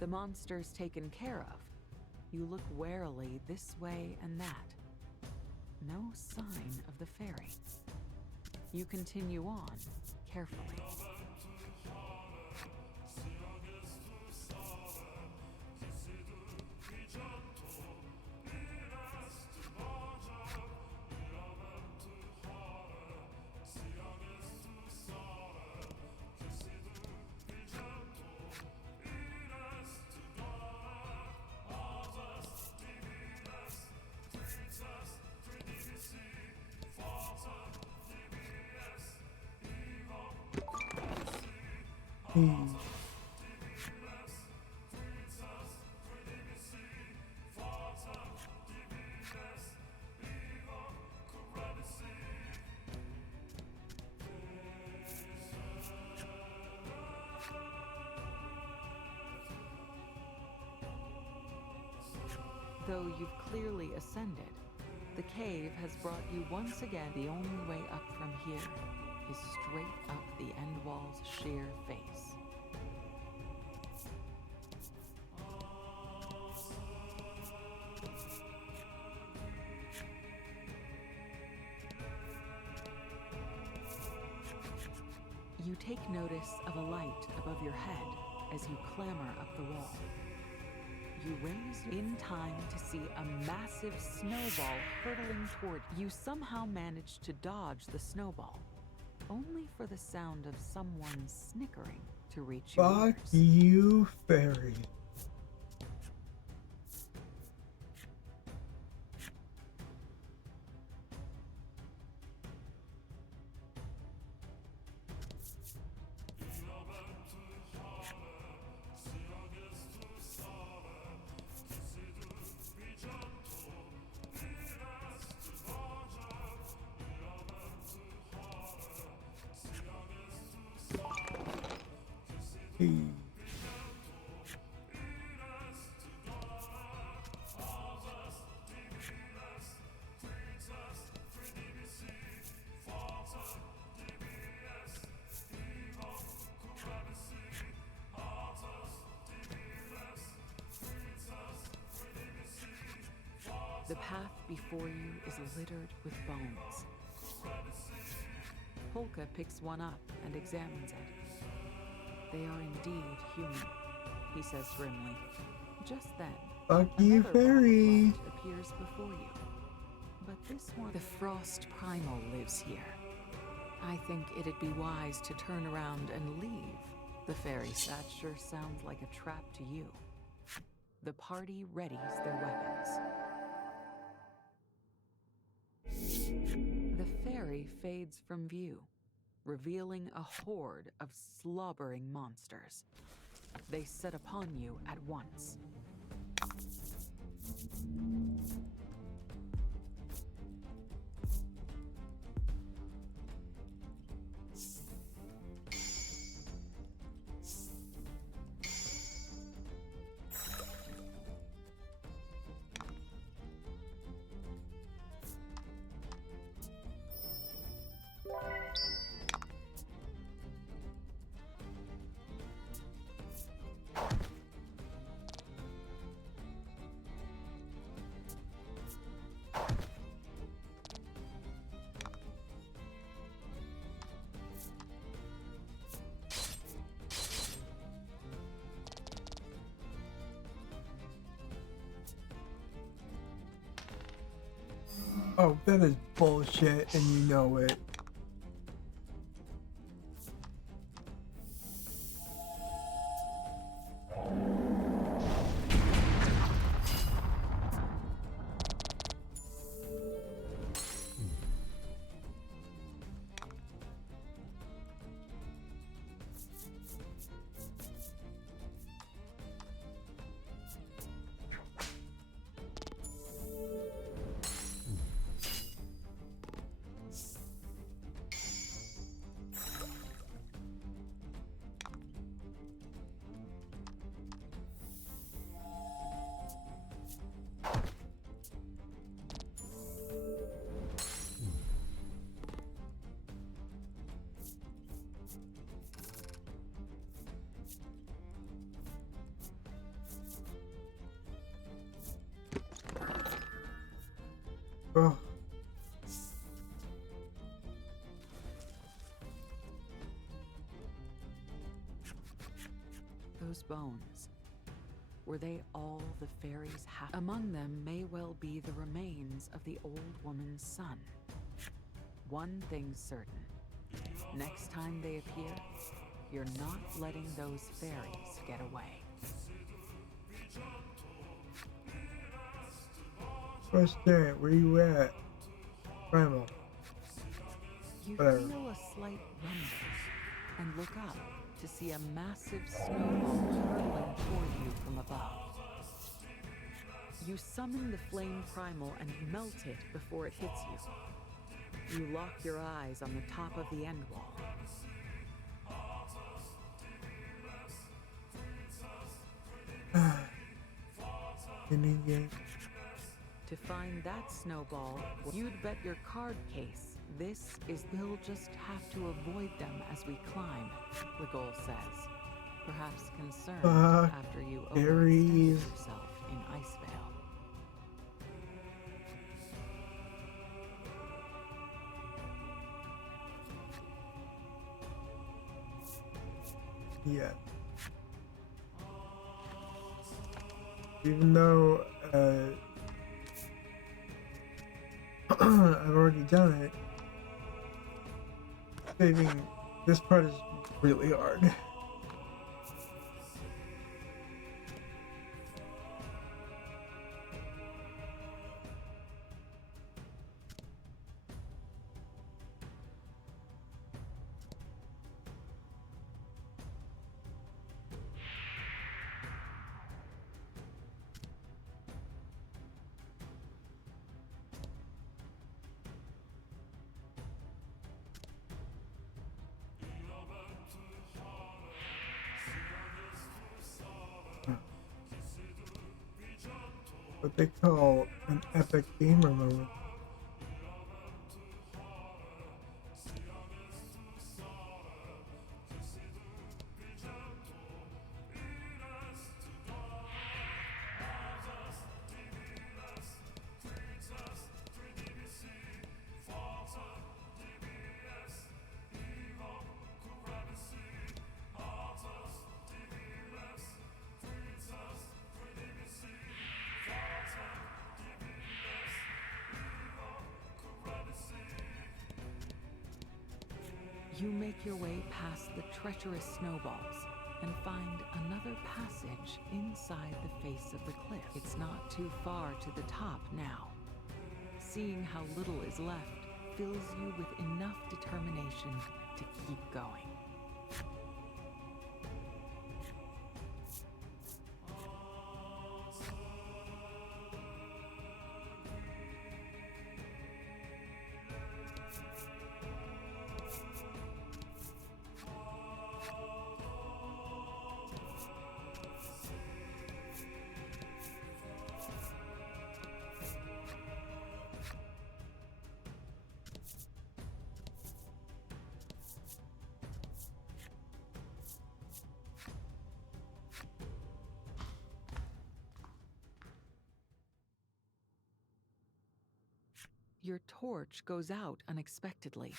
The monster's taken care of. You look warily this way and that. No sign of the fairy. You continue on, carefully. Though you've clearly ascended, the cave has brought you once again. The only way up from here is straight up the end wall's sheer face. You take notice of a light above your head as you clamber up the wall. You raise in time to see a massive snowball hurtling toward you. You somehow manage to dodge the snowball, only for the sound of someone snickering to reach your Fuck ears. you, fairy. Hey. The path before you is littered with bones. Polka picks one up and examines it. They are indeed human, he says grimly. Just then, Fuck you, another ball of fairy. light appears before you. But this one, the Frost Primal lives here. I think it'd be wise to turn around and leave. The fairy that sure sounds like a trap to you. The party readies their weapons. The fairy fades from view, revealing a horde of slobbering monsters. They set upon you at once. Oh, that is bullshit, and you know it. Oh, Those bones, were they all the fairies have? Among them may well be the remains of the old woman's son. One thing's certain. Next time they appear, you're not letting those fairies get away. first day, where you at? Primal. You Whatever. feel a slight rumble and look up to see a massive snowball hurtling toward you from above. You summon the flame primal and melt it before it hits you. You lock your eyes on the top of the end wall. Give me game. To find that snowball, you'd bet your card case. We'll just have to avoid them as we climb, Legol says. Perhaps concerned Fuck, after you overextended berries. yourself in Icevale. Yeah. Even though I've already done it, saving this part is really hard. What they call an epic gamer moment. You make your way past the treacherous snowballs and find another passage inside the face of the cliff. It's not too far to the top now. Seeing how little is left fills you with enough determination to keep going. Your torch goes out unexpectedly.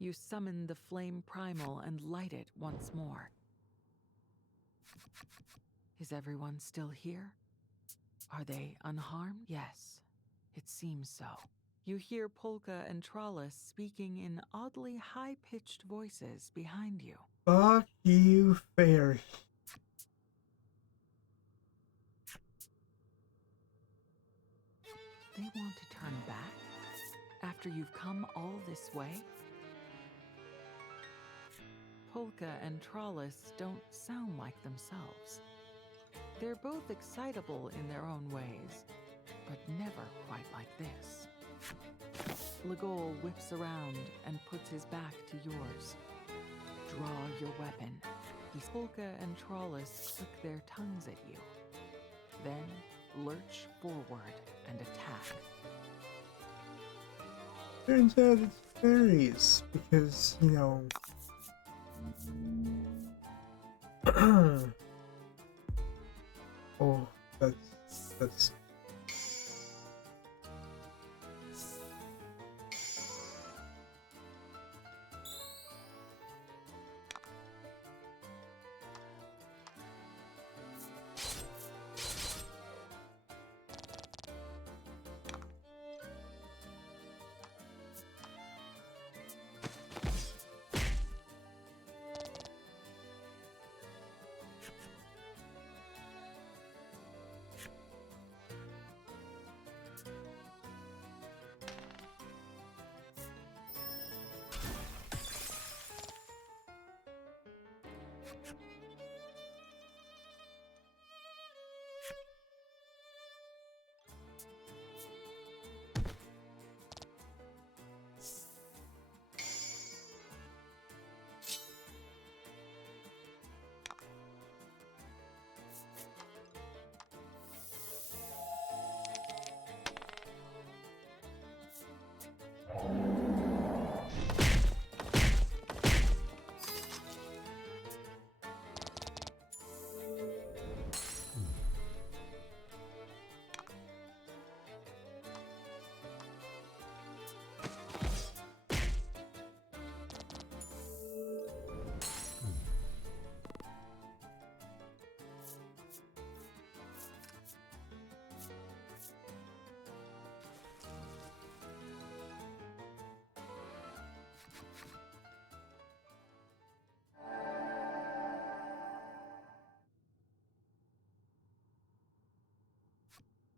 You summon the flame primal and light it once more. Is everyone still here? Are they unharmed? Yes, it seems so. You hear Polka and Trollis speaking in oddly high-pitched voices behind you. Fuck you, fairy. They want to turn back after you've come all this way? Polka and Trollis don't sound like themselves. They're both excitable in their own ways, but never quite like this. Legol whips around and puts his back to yours. Draw your weapon. Polka and Trollis click their tongues at you. Then lurch forward and attack. Turns out it's fairies, because, you know... oh, that's...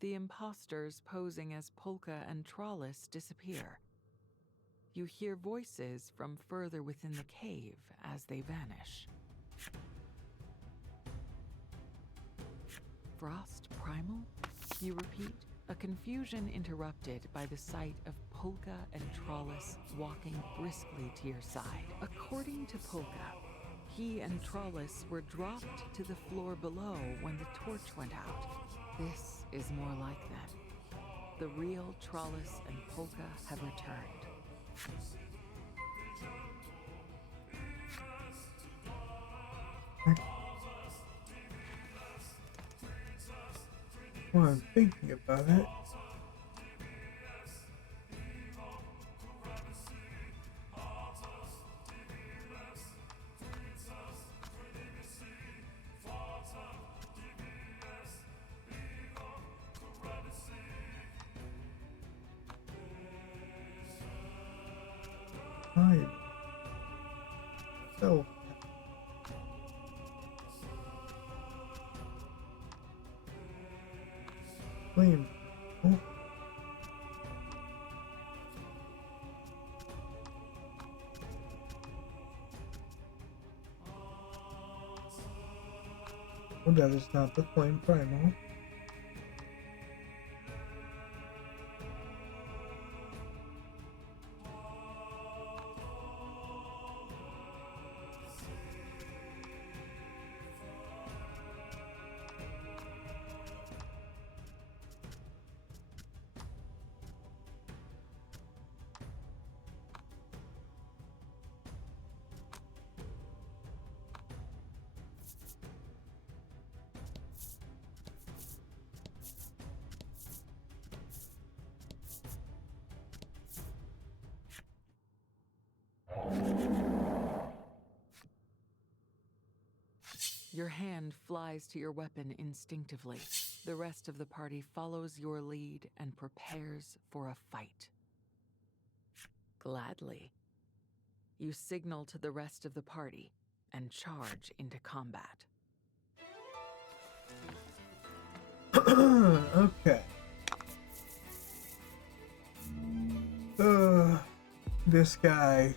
The impostors posing as Polka and Trollis disappear. You hear voices from further within the cave as they vanish. Frost Primal? You repeat, a confusion interrupted by the sight of Polka and Trollis walking briskly to your side. According to Polka, he and Trollis were dropped to the floor below when the torch went out. This is more like them. The real Trollis and Polka have returned. Well, I'm thinking about it. Time. So. Flame. Oh. Well, that is not the Flame Primal. Your hand flies to your weapon instinctively. The rest of the party follows your lead and prepares for a fight. Gladly, you signal to the rest of the party and charge into combat. Okay. This guy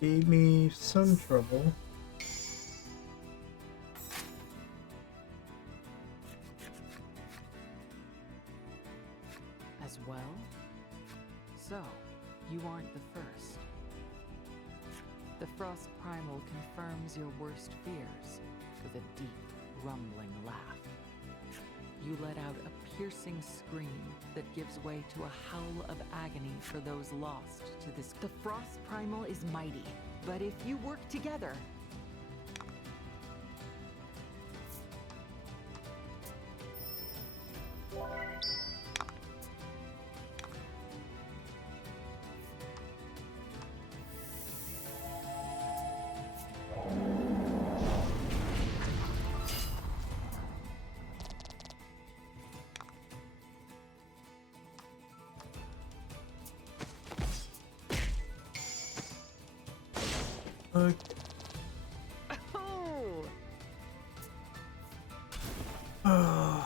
gave me some trouble. As well? So, you aren't the first. The Frost Primal confirms your worst fears with a deep, rumbling laugh. You let out a piercing scream that gives way to a howl of agony for those lost to this. The Frost Primal is mighty, but if you work together, Okay. oh,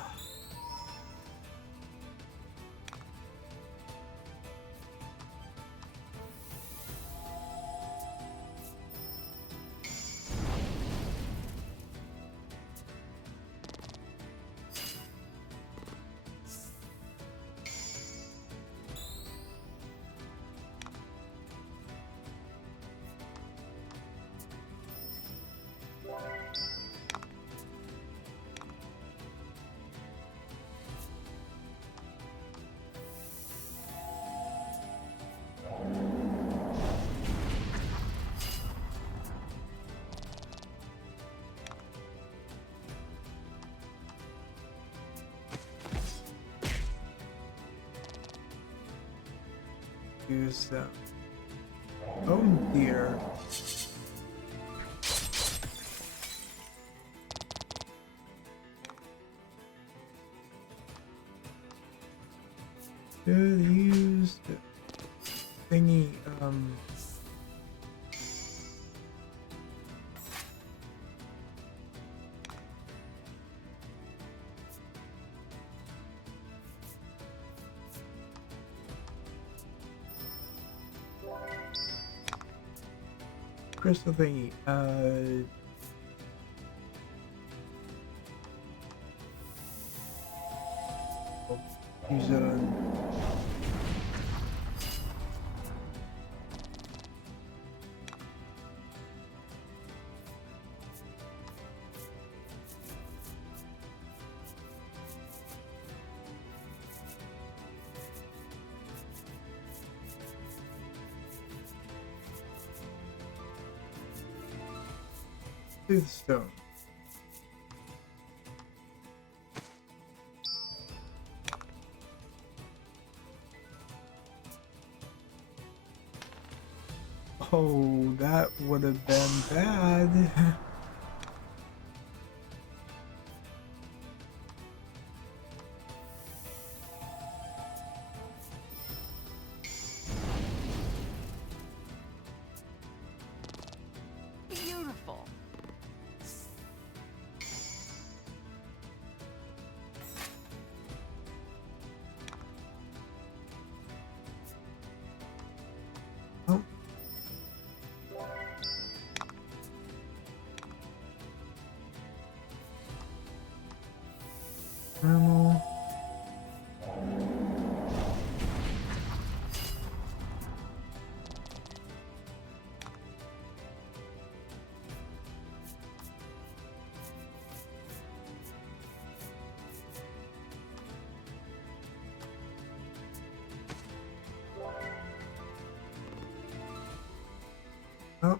Use them. Oh dear. Should use the thingy, crystal thingy. Use it on. The stone. Oh, that would have been bad. Beautiful. Oh. Thermal. Oh.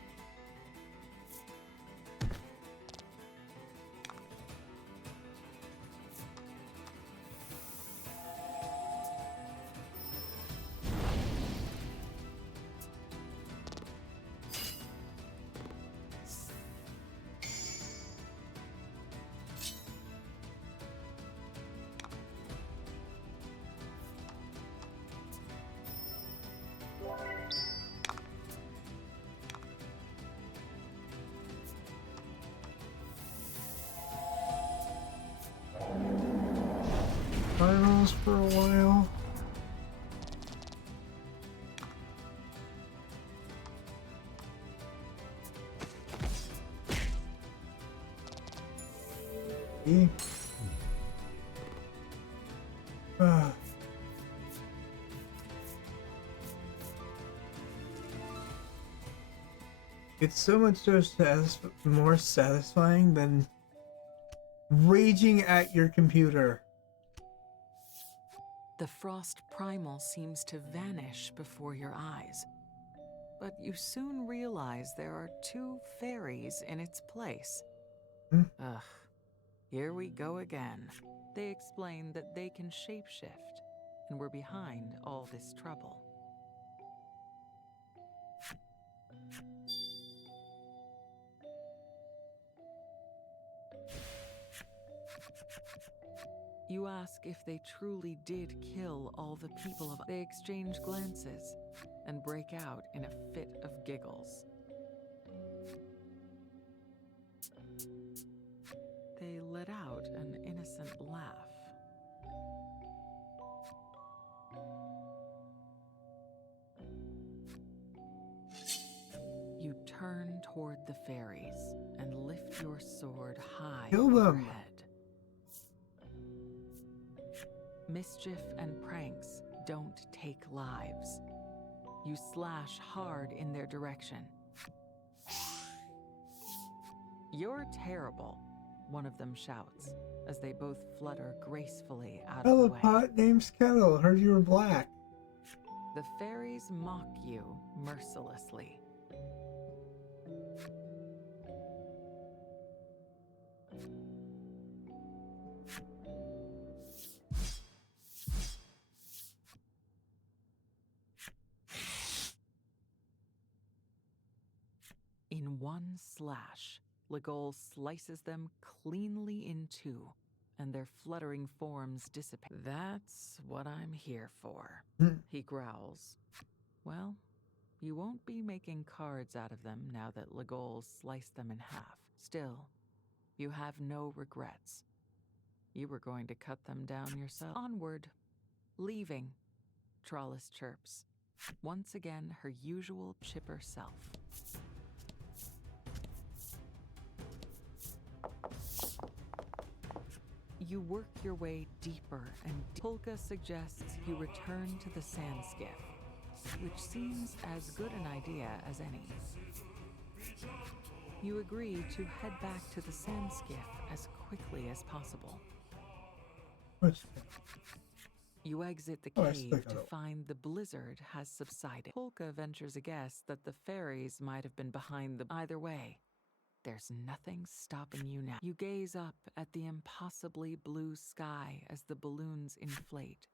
Finals for a while. Yeah. Ah. It's so much more satisfying than raging at your computer. The frost primal seems to vanish before your eyes. But you soon realize there are two fairies in its place. Hmm? Ugh, here we go again. They explain that they can shapeshift, and were behind all this trouble. You ask if they truly did kill all the people of. They exchange glances and break out in a fit of giggles. They let out an innocent laugh. You turn toward the fairies and lift your sword high Kill them. overhead. Mischief and pranks don't take lives. You slash hard in their direction. You're terrible, one of them shouts, as they both flutter gracefully out of the way. Pot named Kettle. Heard you were black. The fairies mock you mercilessly. In one slash, Legol slices them cleanly in two, and their fluttering forms dissipate. That's what I'm here for, he growls. Well, you won't be making cards out of them now that Legol sliced them in half. Still, you have no regrets. You were going to cut them down yourself. Onward. Leaving, Trollis chirps, once again her usual chipper self. You work your way deeper, and Polka suggests you return to the sand skiff, which seems as good an idea as any. You agree to head back to the sand skiff as quickly as possible. What's You exit the Oh, I still cave got to it. find the blizzard has subsided. Polka ventures a guess that the fairies might have been behind the... Either way, there's nothing stopping you now. You gaze up at the impossibly blue sky as the balloons inflate,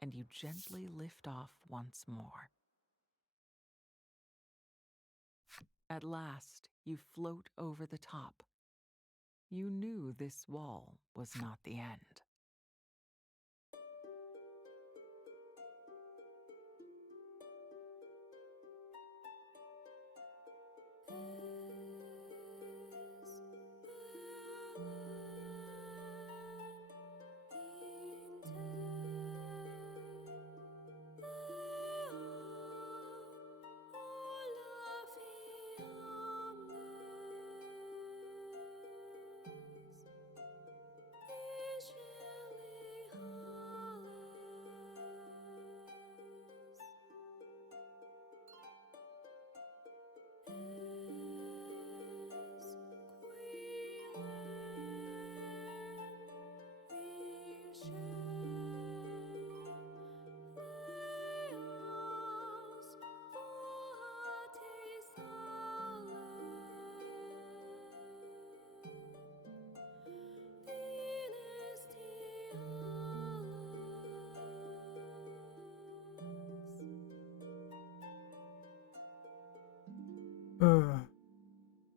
and you gently lift off once more. At last, you float over the top. You knew this wall was not the end.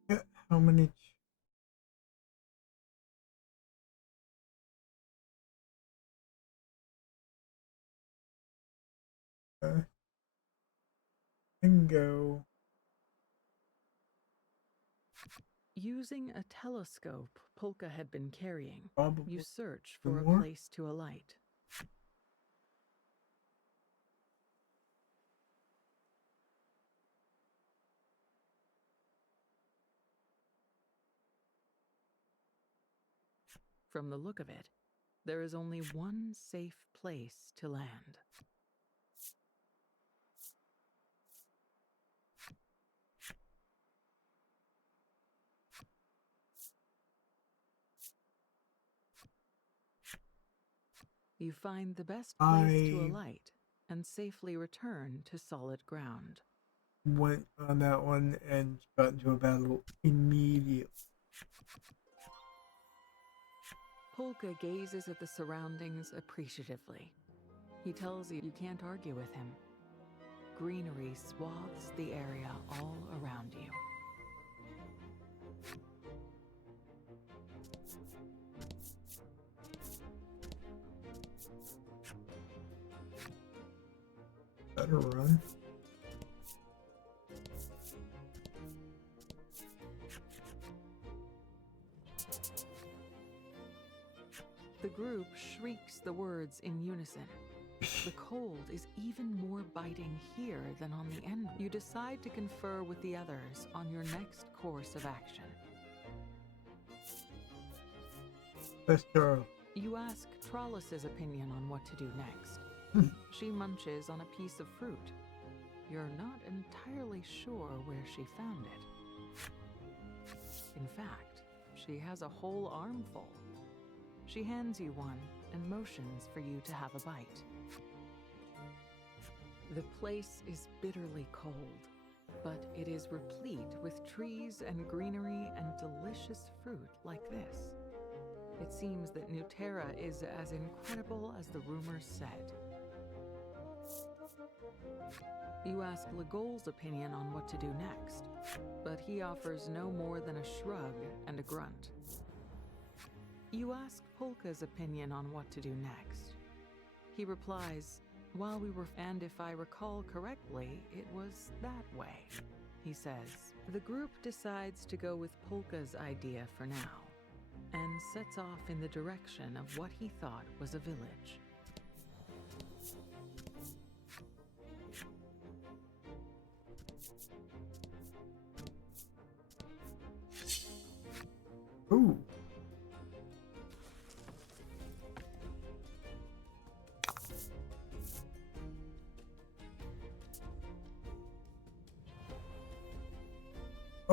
Yeah, how many? Bingo. Using a telescope Polka had been carrying, Probably you search two for a more. place to alight. From the look of it, there is only one safe place to land. You find the best place to I alight and safely return to solid ground. went on that one and got into a battle immediately. Polka gazes at the surroundings appreciatively. He tells you can't argue with him. Greenery swathes the area all around you. Better run. The group shrieks the words in unison. The cold is even more biting here than on the end. You decide to confer with the others on your next course of action. Let's go. You ask Trollus's opinion on what to do next. She munches on a piece of fruit. You're not entirely sure where she found it. In fact, she has a whole armful. She hands you one and motions for you to have a bite. The place is bitterly cold, but it is replete with trees and greenery and delicious fruit like this. It seems that Nuterra is as incredible as the rumors said. You ask Legol's opinion on what to do next, but he offers no more than a shrug and a grunt. You ask Polka's opinion on what to do next. He replies, "While we were, and if I recall correctly, it was that way." He says, the group decides to go with Polka's idea for now, and sets off in the direction of what he thought was a village. Ooh.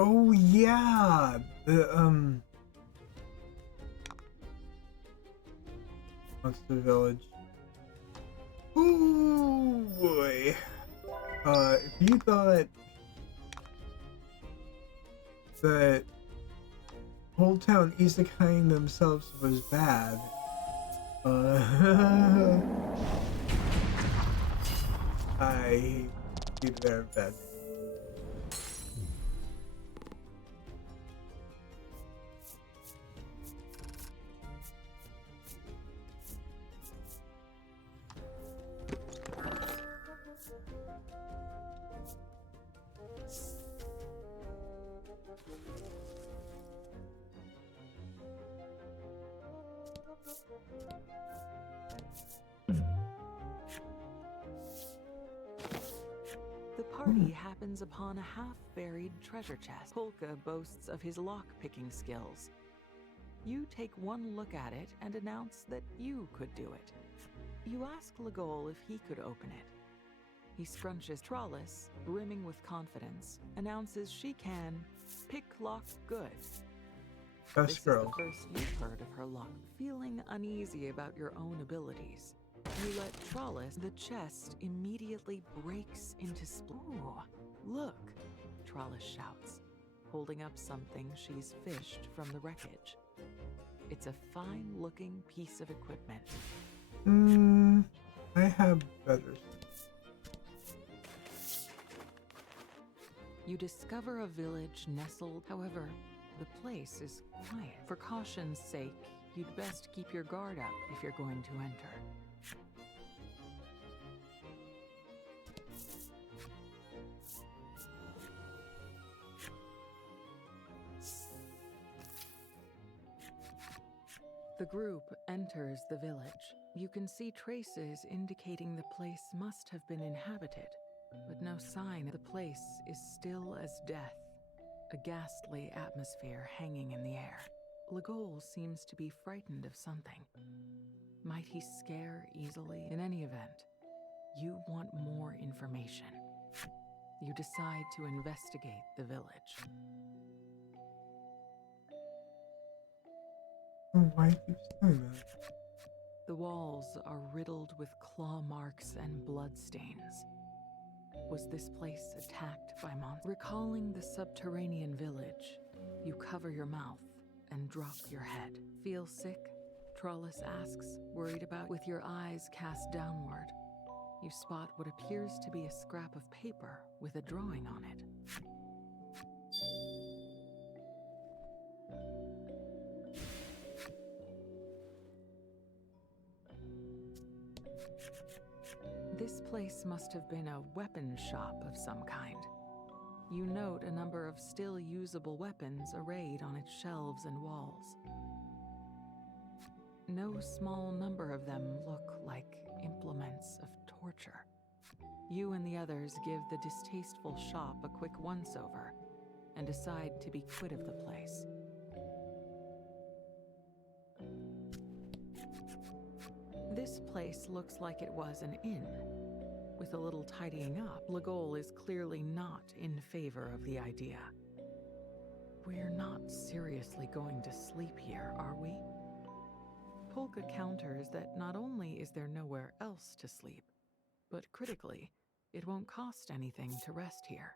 Oh yeah, Monster Village. Oh boy. If you thought that Old Town Isekai themselves was bad, I do their best. The party happens upon a half-buried treasure chest. Polka boasts of his lock-picking skills. You take one look at it and announce that you could do it. You ask Legol if he could open it. He scrunches. Trollis, brimming with confidence, announces she can pick lock good. This Best girl. is the first you've heard of her lock. Feeling uneasy about your own abilities, you let Trollis. The chest immediately breaks into Ooh, look, Trollis shouts, holding up something she's fished from the wreckage. It's a fine-looking piece of equipment. I have better. You discover a village nestled. However, the place is quiet. For caution's sake, you'd best keep your guard up if you're going to enter. The group enters the village. You can see traces indicating the place must have been inhabited, but no sign. The place is still as death, a ghastly atmosphere hanging in the air. Legol seems to be frightened of something. Might he scare easily? In any event, you want more information. You decide to investigate the village. Why keep saying that? The walls are riddled with claw marks and bloodstains. Was this place attacked by monsters? Recalling the subterranean village, you cover your mouth and drop your head. Feel sick? Trollis asks, worried about. With your eyes cast downward, you spot what appears to be a scrap of paper with a drawing on it. This place must have been a weapon shop of some kind. You note a number of still usable weapons arrayed on its shelves and walls. No small number of them look like implements of torture. You and the others give the distasteful shop a quick once-over and decide to be quit of the place. This place looks like it was an inn. With a little tidying up, Legol is clearly not in favor of the idea. We're not seriously going to sleep here, are we? Polka counters that not only is there nowhere else to sleep, but critically, it won't cost anything to rest here.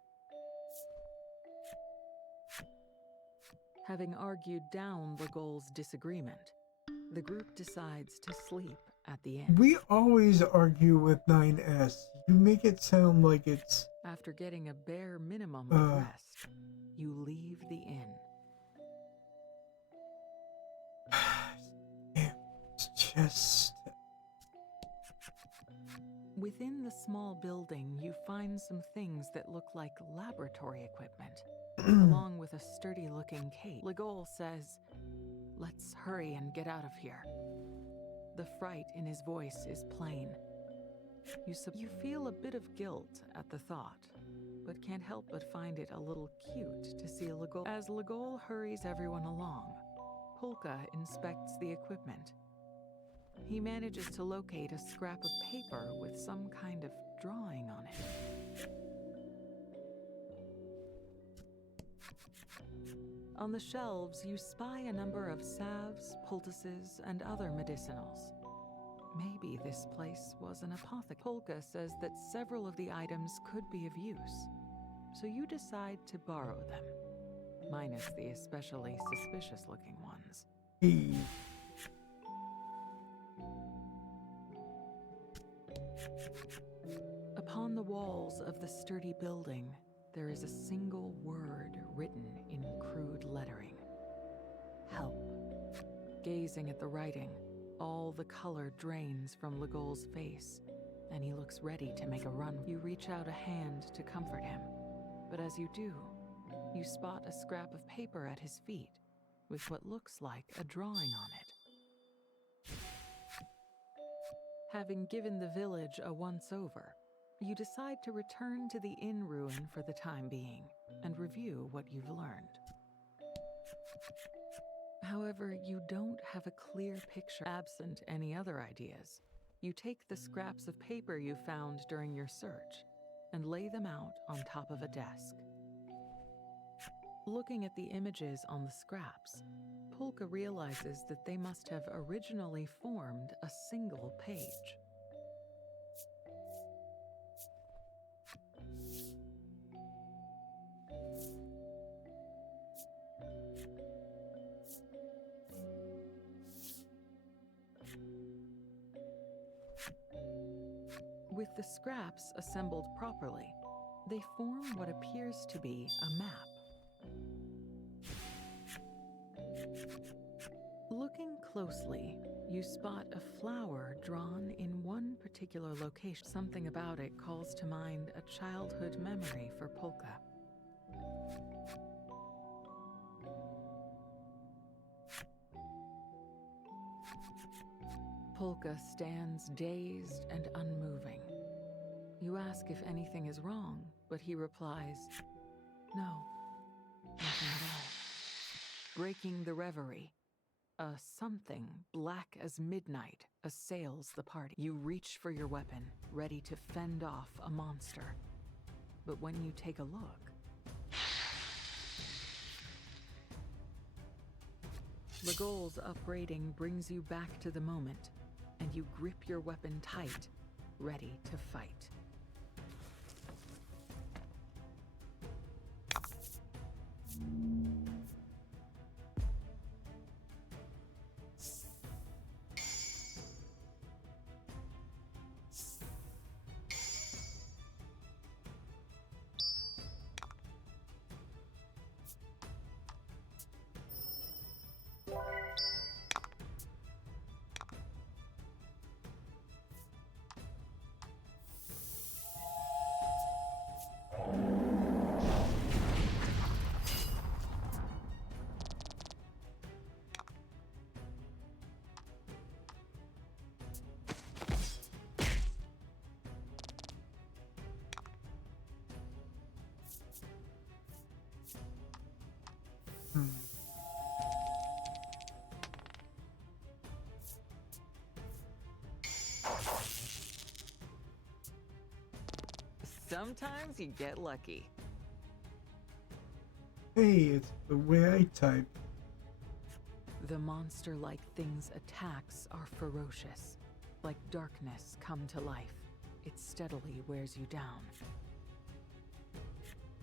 Having argued down Legol's disagreement, the group decides to sleep at the inn. We always argue with 9S. You make it sound like it's... After getting a bare minimum of rest, you leave the inn. It's just... Within the small building, you find some things that look like laboratory equipment, along with a sturdy-looking cage. Legol says, "Let's hurry and get out of here." The fright in his voice is plain. You feel a bit of guilt at the thought, but can't help but find it a little cute to see Legol. As Legol hurries everyone along, Polka inspects the equipment. He manages to locate a scrap of paper with some kind of drawing on it. On the shelves, you spy a number of salves, poultices, and other medicinals. Maybe this place was an apothecary. Polka says that several of the items could be of use, so you decide to borrow them, minus the especially suspicious-looking ones. Hey. Upon the walls of the sturdy building, there is a single word written in crude lettering. Help. Gazing at the writing, all the color drains from Legol's face, and he looks ready to make a run. You reach out a hand to comfort him, but as you do, you spot a scrap of paper at his feet with what looks like a drawing on it. Having given the village a once-over, you decide to return to the inn ruin for the time being and review what you've learned. However, you don't have a clear picture. Absent any other ideas, you take the scraps of paper you found during your search and lay them out on top of a desk. Looking at the images on the scraps, Polka realizes that they must have originally formed a single page. With the scraps assembled properly, they form what appears to be a map. Looking closely, you spot a flower drawn in one particular location. Something about it calls to mind a childhood memory for Polka. Polka stands dazed and unmoving. You ask if anything is wrong, but he replies, "No, nothing at all." Breaking the reverie, a something black as midnight assails the party. You reach for your weapon, ready to fend off a monster. But when you take a look, Legol's upbraiding brings you back to the moment, and you grip your weapon tight, ready to fight. Sometimes you get lucky. Hey, it's the way I type. The monster-like thing's attacks are ferocious. Like darkness come to life, it steadily wears you down.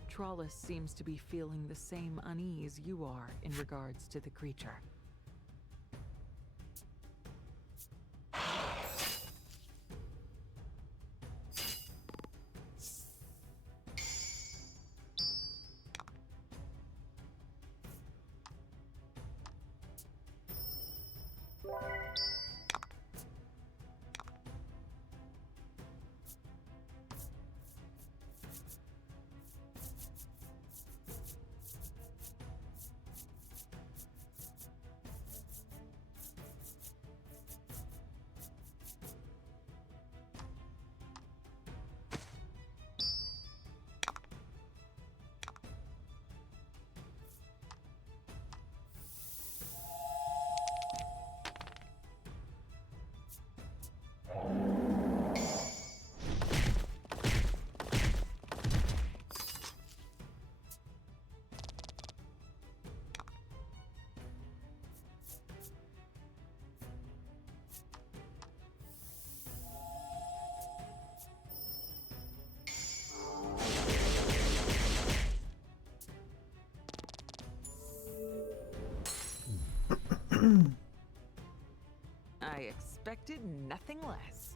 Trollis seems to be feeling the same unease you are in regards to the creature. I expected nothing less.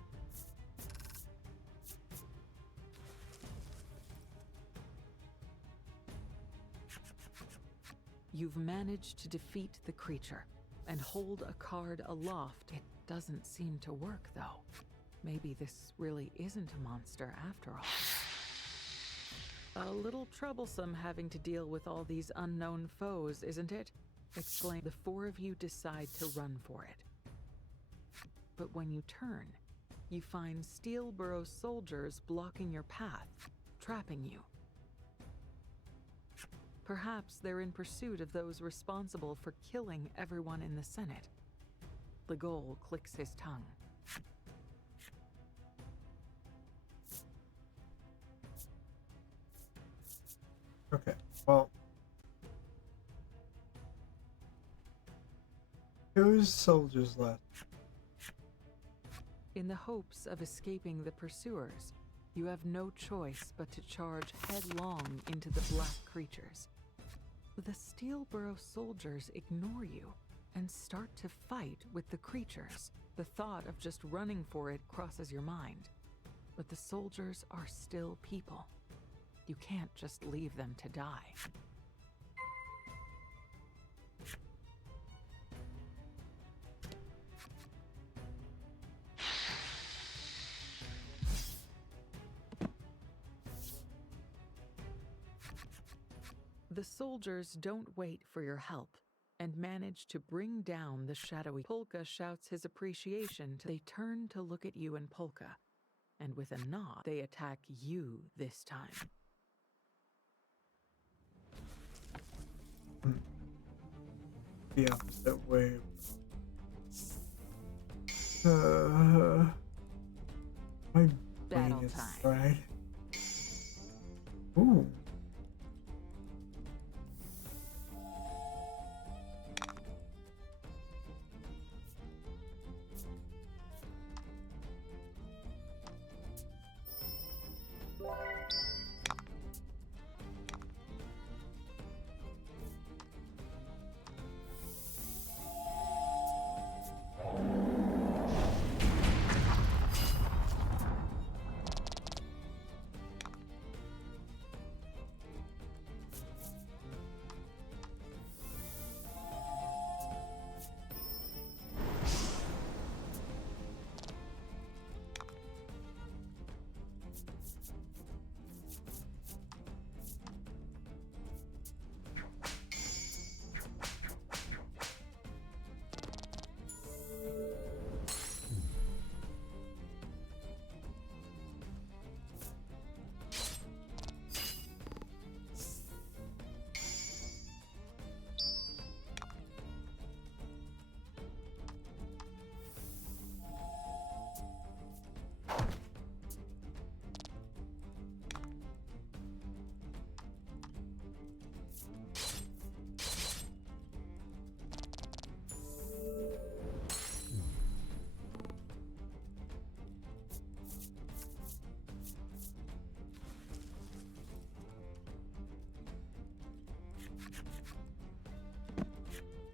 You've managed to defeat the creature and hold a card aloft. It doesn't seem to work, though. Maybe this really isn't a monster after all. A little troublesome having to deal with all these unknown foes, isn't it? Exclaim. The four of you decide to run for it. But when you turn, you find Steelborough soldiers blocking your path, trapping you. Perhaps they're in pursuit of those responsible for killing everyone in the Senate. Legol clicks his tongue. Okay, well, whose soldiers left? In the hopes of escaping the pursuers, you have no choice but to charge headlong into the black creatures. The Steelborough soldiers ignore you and start to fight with the creatures. The thought of just running for it crosses your mind. But the soldiers are still people. You can't just leave them to die. The soldiers don't wait for your help and manage to bring down the shadowy. Polka shouts his appreciation. They turn to look at you and Polka, and with a nod, they attack you this time. The opposite way. My brain Battle is time. fried. Ooh.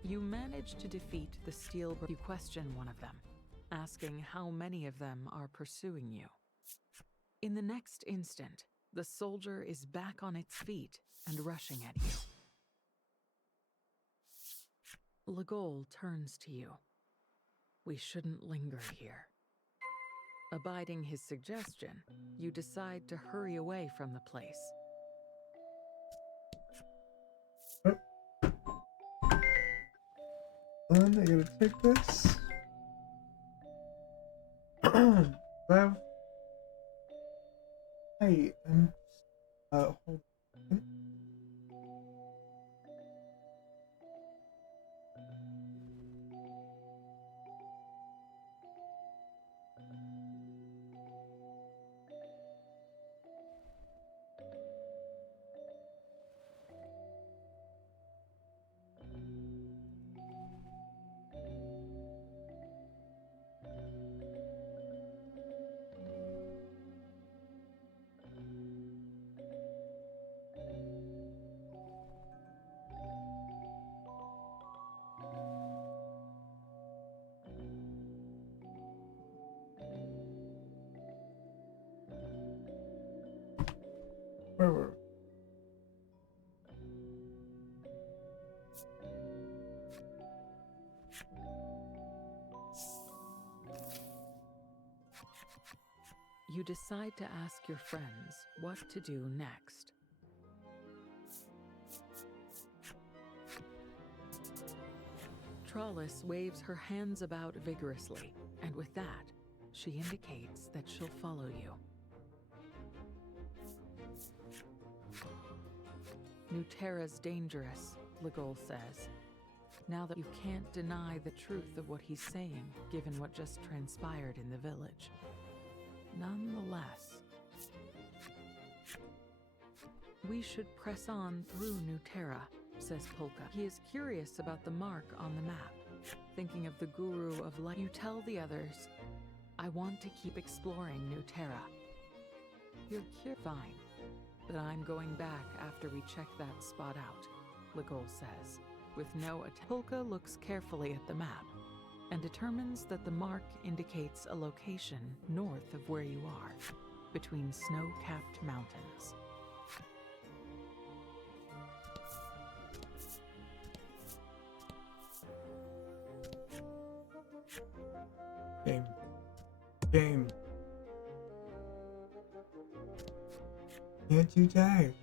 You manage to defeat the Steelborough. You question one of them, asking how many of them are pursuing you. In the next instant, the soldier is back on its feet and rushing at you. Legol turns to you. We shouldn't linger here. Abiding his suggestion, you decide to hurry away from the place. I gotta take this. Well, hey, hold on. Where were we? You decide to ask your friends what to do next. Trollis waves her hands about vigorously, and with that, she indicates that she'll follow you. Nuterra's dangerous, Legol says, now that you can't deny the truth of what he's saying, given what just transpired in the village. Nonetheless, we should press on through Nuterra, says Polka. He is curious about the mark on the map. Thinking of the Guru of Light, you tell the others, I want to keep exploring Nuterra. You're fine, but I'm going back after we check that spot out, Legol says. With no attempt, Polka looks carefully at the map and determines that the mark indicates a location north of where you are, between snow-capped mountains. Game. Can't you tag?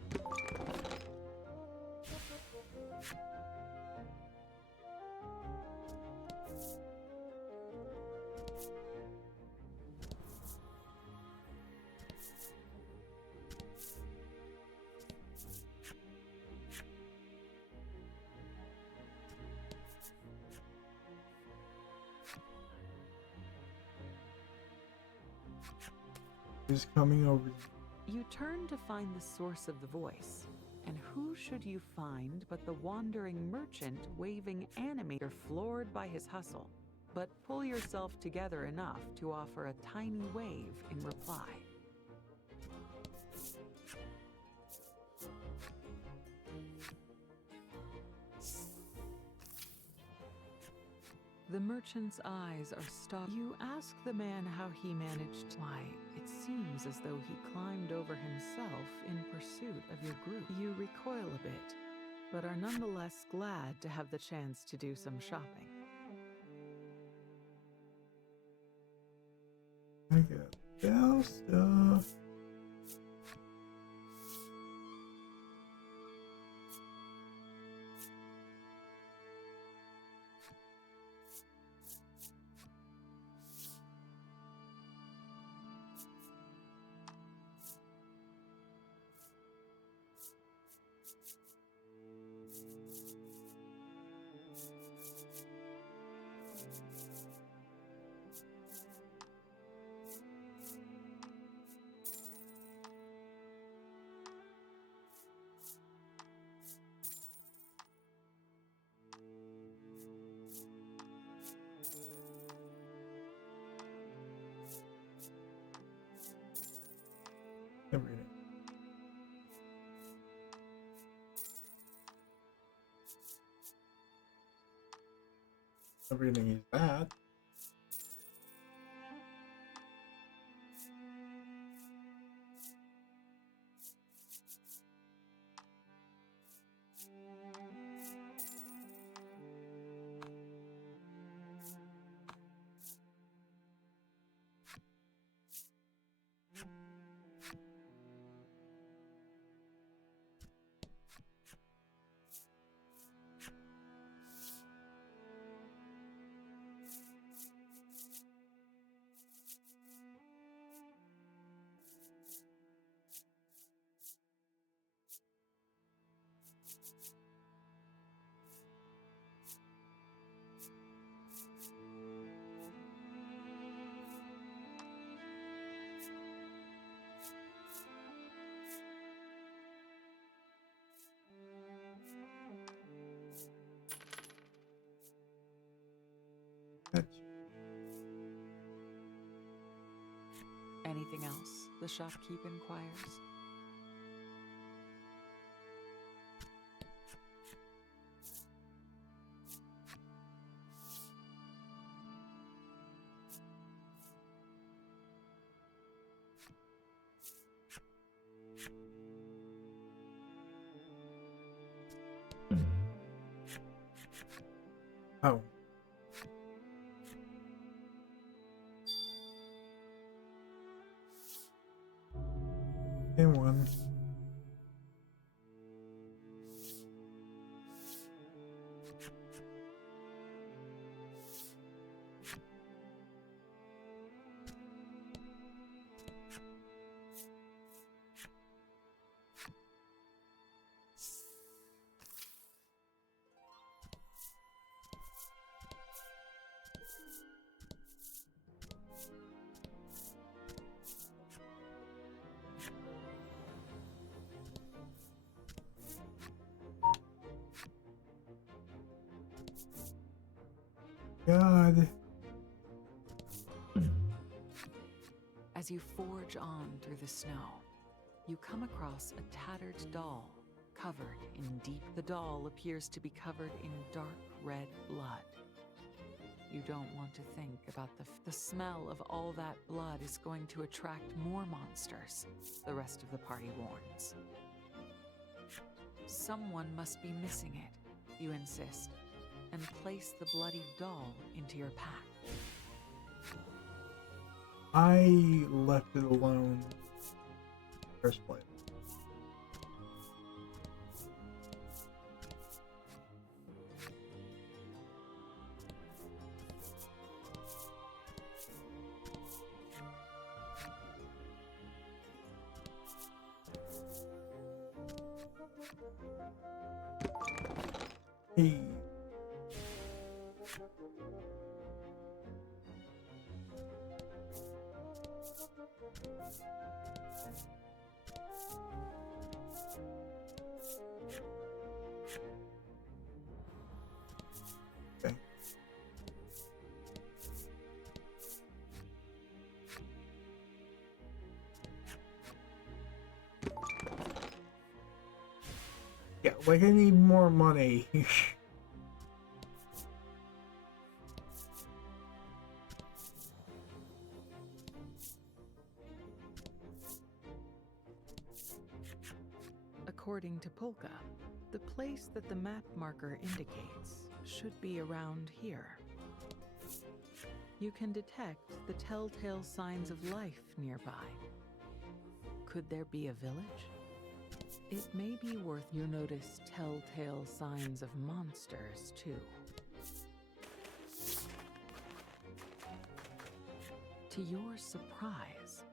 Is coming over. You turn to find the source of the voice, and who should you find but the wandering merchant waving animator, floored by his hustle, but pull yourself together enough to offer a tiny wave in reply. The merchant's eyes are stopped. You ask the man how he managed. Why, it seems as though he climbed over himself in pursuit of your group. You recoil a bit, but are nonetheless glad to have the chance to do some shopping. I got bell stuff. Everything. Everything is that. Gotcha. Anything else? The shopkeep inquires. Oh. And one. God. As you forge on through the snow, you come across a tattered doll covered in deep. The doll appears to be covered in dark red blood. You don't want to think about the smell of all that blood is going to attract more monsters, the rest of the party warns. Someone must be missing it, you insist, and place the bloody doll into your pack. I left it alone in the first place. Hey. Okay. Yeah, like I need more money. According to Polka, the place that the map marker indicates should be around here. You can detect the telltale signs of life nearby. Could there be a village? It may be worth you notice telltale signs of monsters, too. To your surprise,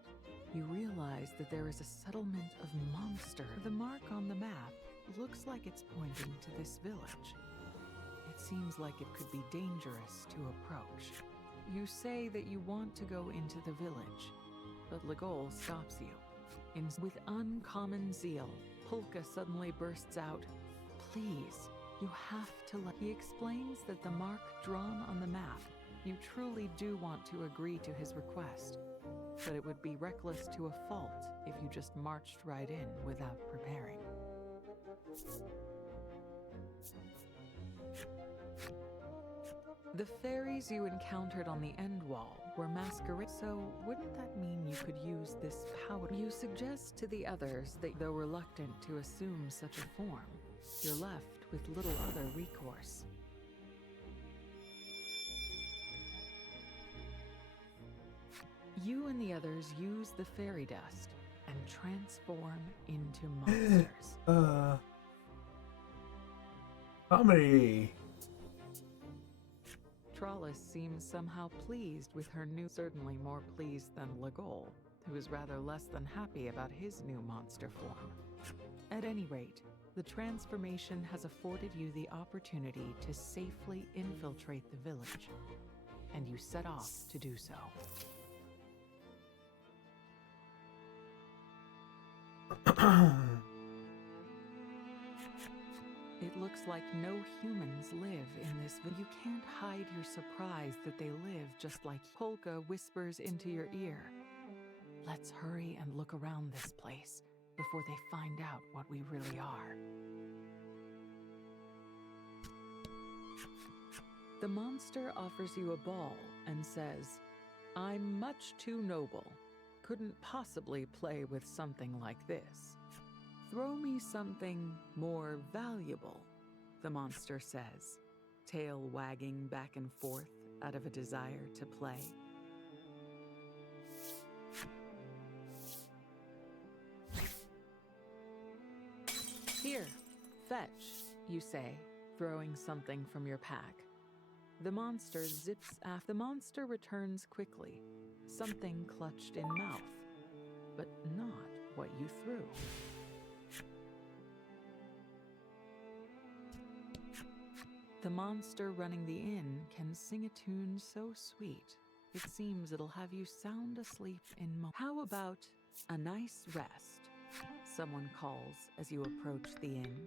you realize that there is a settlement of monsters. The mark on the map looks like it's pointing to this village. It seems like it could be dangerous to approach. You say that you want to go into the village, but Legol stops you. With uncommon zeal, Polka suddenly bursts out, "Please, you have to let..." He explains that the mark drawn on the map, you truly do want to agree to his request, but it would be reckless to a fault if you just marched right in without preparing. The fairies you encountered on the end wall were masquerade, so wouldn't that mean you could use this power? You suggest to the others that, though reluctant to assume such a form, you're left with little other recourse. You and the others use the fairy dust and transform into monsters. Comedy. Trollis seems somehow pleased with her new, certainly more pleased than Legol, who is rather less than happy about his new monster form. At any rate, the transformation has afforded you the opportunity to safely infiltrate the village, and you set off to do so. It looks like no humans live in this village. You can't hide your surprise that they live just like Polka whispers into your ear. Let's hurry and look around this place before they find out what we really are. The monster offers you a ball and says, "I'm much too noble. Couldn't possibly play with something like this. Throw me something more valuable," the monster says. tail wagging back and forth out of a desire to play. Here, fetch, you say, throwing something from your pack. The monster zips after. The monster returns quickly, something clutched in mouth, but not what you threw. The monster running the inn can sing a tune so sweet, it seems it'll have you sound asleep in moments. How about a nice rest? Someone calls as you approach the inn.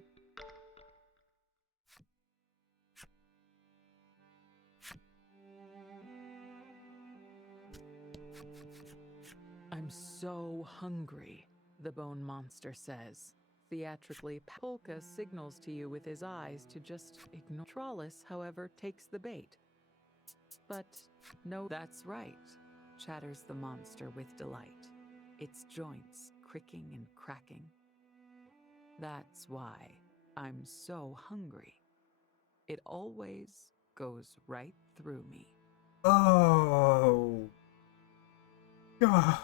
I'm so hungry, the bone monster says. Theatrically, Polka signals to you with his eyes to just ignore. Trollis, however, takes the bait. But no, that's right, chatters the monster with delight, its joints cricking and cracking. That's why I'm so hungry. It always goes right through me. Oh. God.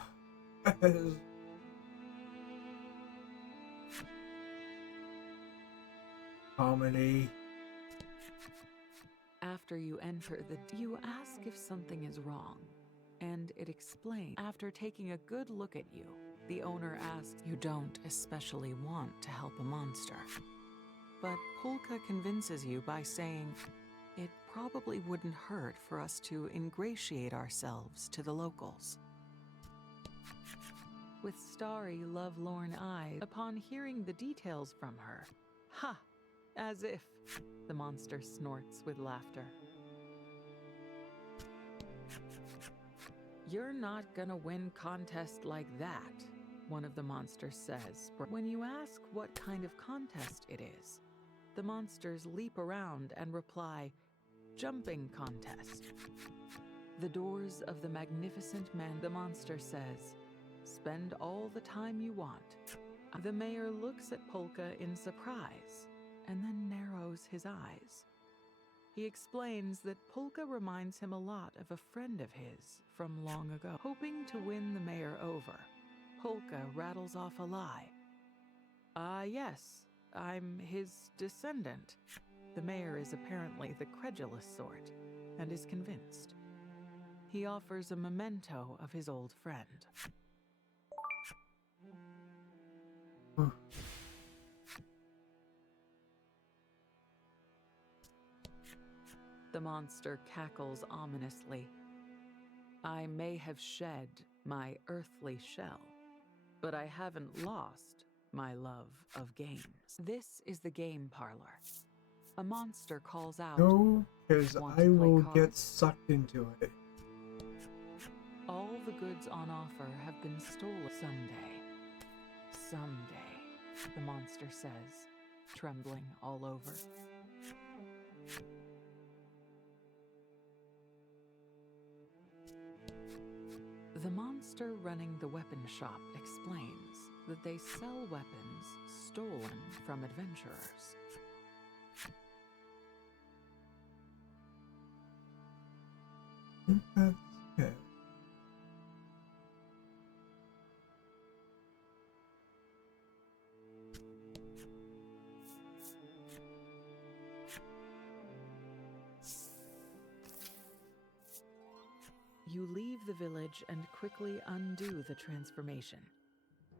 Comedy. After you enter you ask if something is wrong, and it explains. After taking a good look at you, the owner asks, you don't especially want to help a monster. But Polka convinces you by saying, it probably wouldn't hurt for us to ingratiate ourselves to the locals. With starry, lovelorn eyes, upon hearing the details from her, ha! As if, the monster snorts with laughter. You're not gonna win contest like that, one of the monsters says. When you ask what kind of contest it is, the monsters leap around and reply, jumping contest. The doors of the magnificent man, the monster says, spend all the time you want. The mayor looks at Polka in surprise and then narrows his eyes. He explains that Polka reminds him a lot of a friend of his from long ago. Hoping to win the mayor over, Polka rattles off a lie. Yes, I'm his descendant. The mayor is apparently the credulous sort and is convinced. He offers a memento of his old friend. The monster cackles ominously. I may have shed my earthly shell, but I haven't lost my love of games. This is the game parlor. A monster calls out, No, because Want I to play will cards? get sucked into it. all the goods on offer have been stolen. Someday, the monster says, trembling all over. The monster running the weapon shop explains that they sell weapons stolen from adventurers. I think that's it. You leave the village and quickly undo the transformation.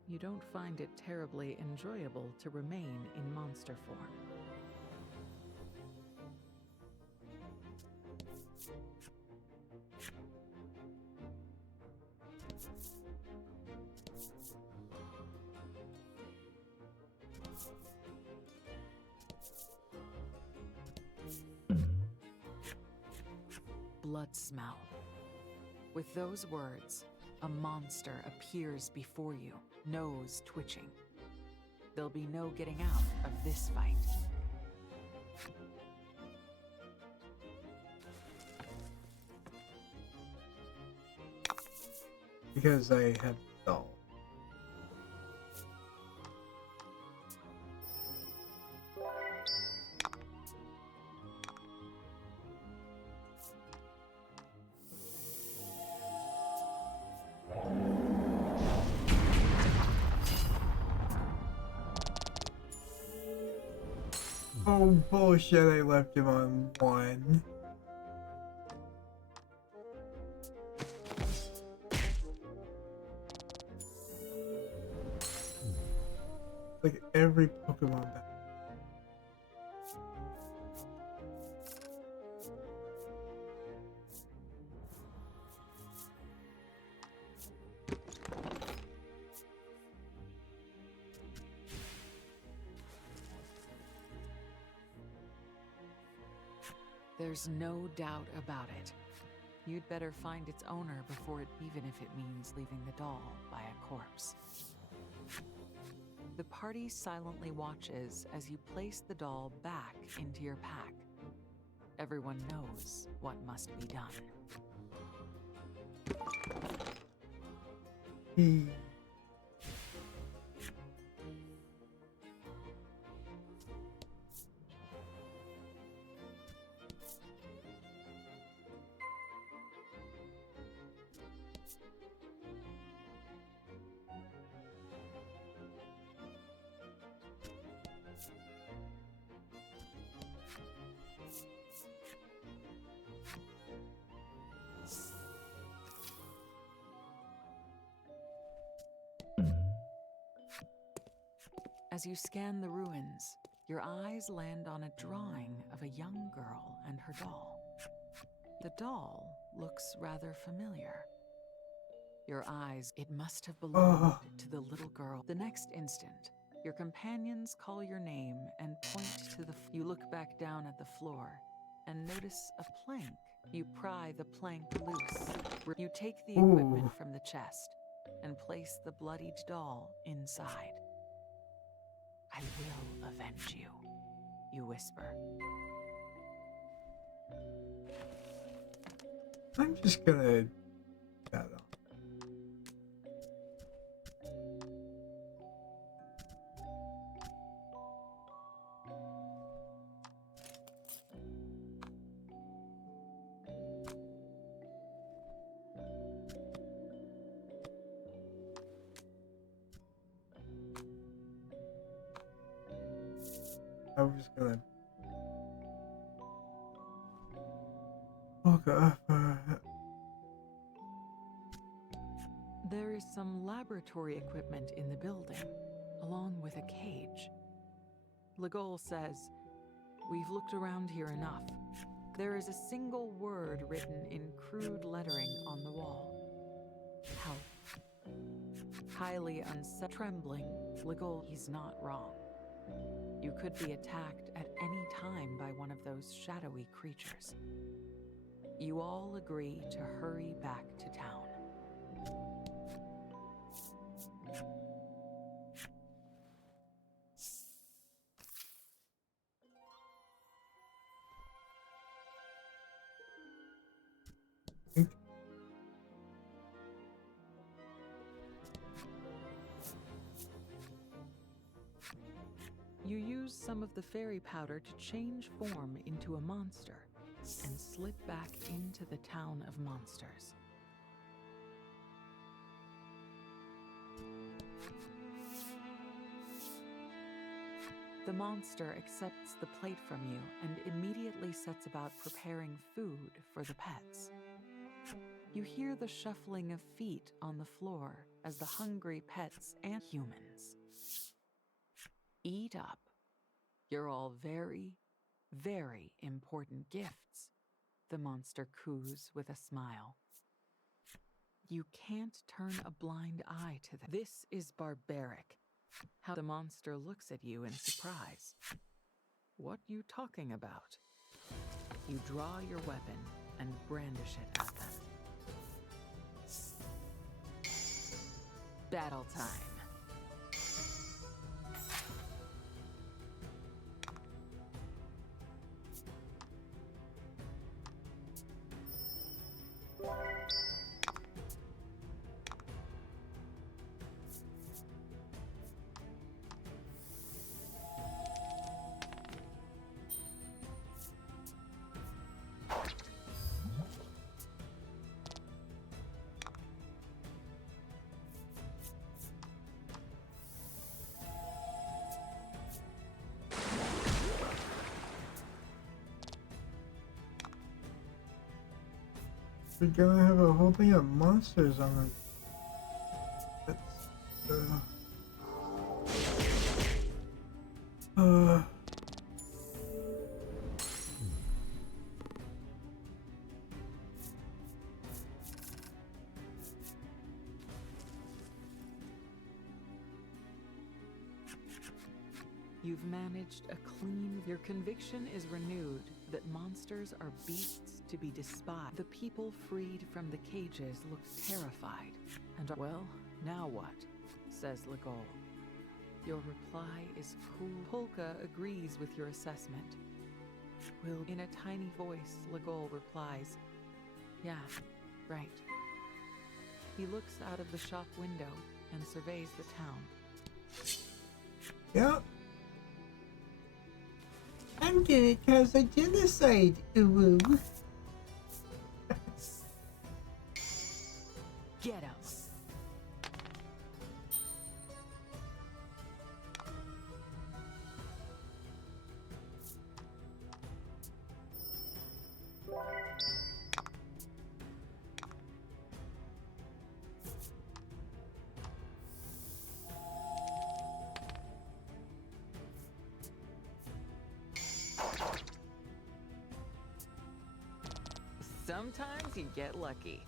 You don't find it terribly enjoyable to remain in monster form. Blood smell. With those words, a monster appears before you, nose twitching. There'll be no getting out of this fight. Because I have doll. Oh, bullshit, I left him on 1. Like every Pokemon back. There's no doubt about it. You'd better find its owner before it, even if it means leaving the doll by a corpse. The party silently watches as you place the doll back into your pack. Everyone knows what must be done. Hmm. As you scan the ruins, your eyes land on a drawing of a young girl and her doll. The doll looks rather familiar. Your eyes, it must have belonged to the little girl. The next instant, your companions call your name and point to you look back down at the floor and notice a plank. You pry the plank loose. You take the equipment from the chest and place the bloodied doll inside. I will avenge you, you whisper. I'm just gonna that off. I was gonna walk off. There is some laboratory equipment in the building, along with a cage. Legol says, "We've looked around here enough." There is a single word written in crude lettering on the wall. Help. Highly trembling, Legol, he's not wrong. You could be attacked at any time by one of those shadowy creatures. You all agree to hurry back to town. You use some of the fairy powder to change form into a monster and slip back into the town of monsters. The monster accepts the plate from you and immediately sets about preparing food for the pets. You hear the shuffling of feet on the floor as the hungry pets and humans eat up. You're all very, very important gifts, the monster coos with a smile. You can't turn a blind eye to them. This is barbaric. How the monster looks at you in surprise. What you talking about? You draw your weapon and brandish it at them. Battle time. We're gonna have a whole thing of monsters on the. That's. Uh. You've managed a clean. Your conviction is renewed that monsters are beasts to be despised. The people freed from the cages look terrified and are, well, now what? Says Legol. Your reply is cool. Polka agrees with your assessment. Will, in a tiny voice, Legol replies, yeah, right. He looks out of the shop window and surveys the town. Yep. I'm gonna cause a genocide, uwu. Get him. Sometimes you get lucky.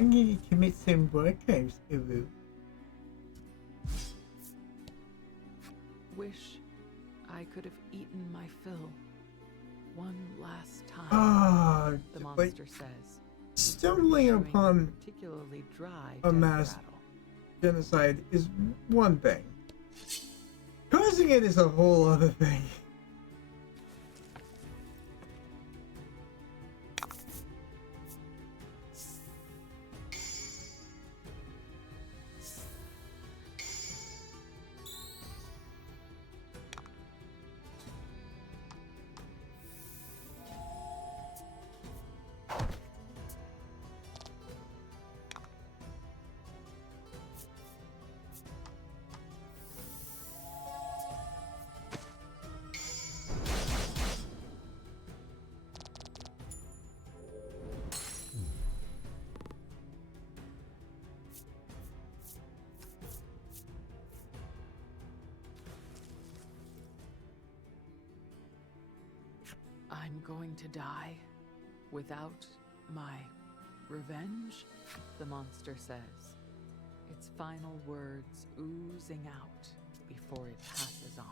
I'm gonna commit some war crimes, uwu. Wish I could have eaten my fill one last time, Ah, the like monster says. stumbling issuing upon particularly dry a death mass rattle. genocide is one thing. Causing it is a whole other thing. I'm going to die without my revenge, the monster says, its final words oozing out before it passes on.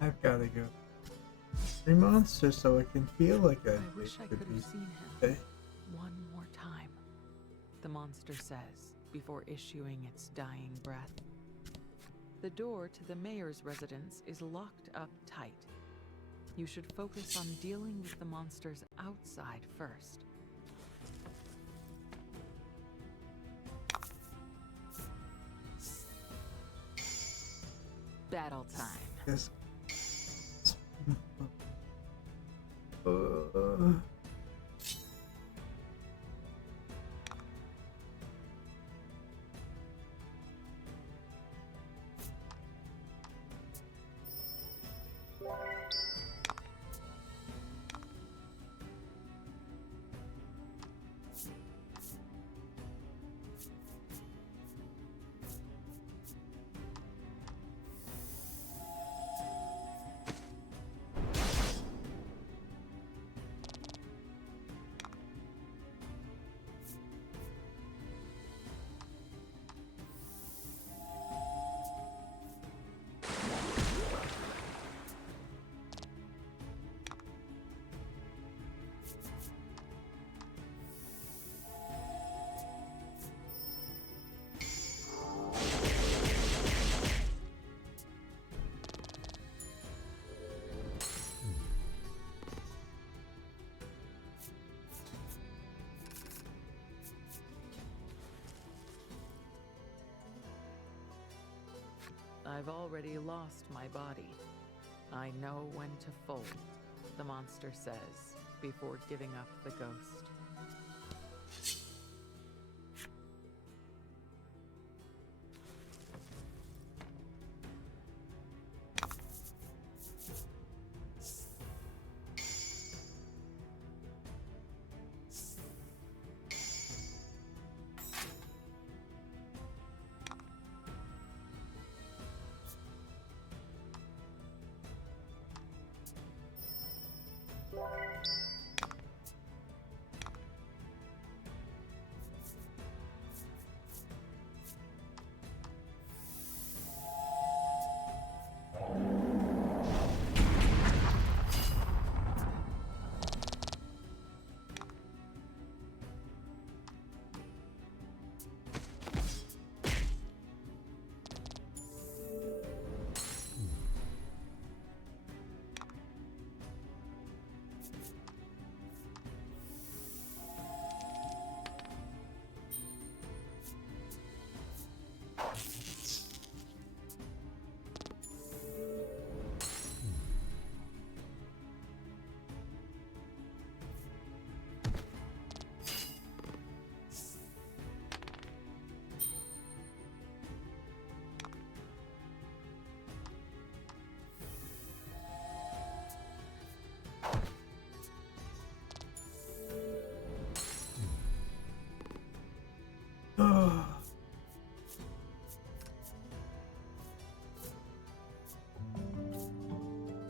I've gotta go. Three monsters so I can feel like I wish I could have seen him okay. one more time, the monster says before issuing its dying breath. The door to the mayor's residence is locked up tight. You should focus on dealing with the monsters outside first. Battle time. This. Uh, I've already lost my body. I know when to fold, the monster says, before giving up the ghost.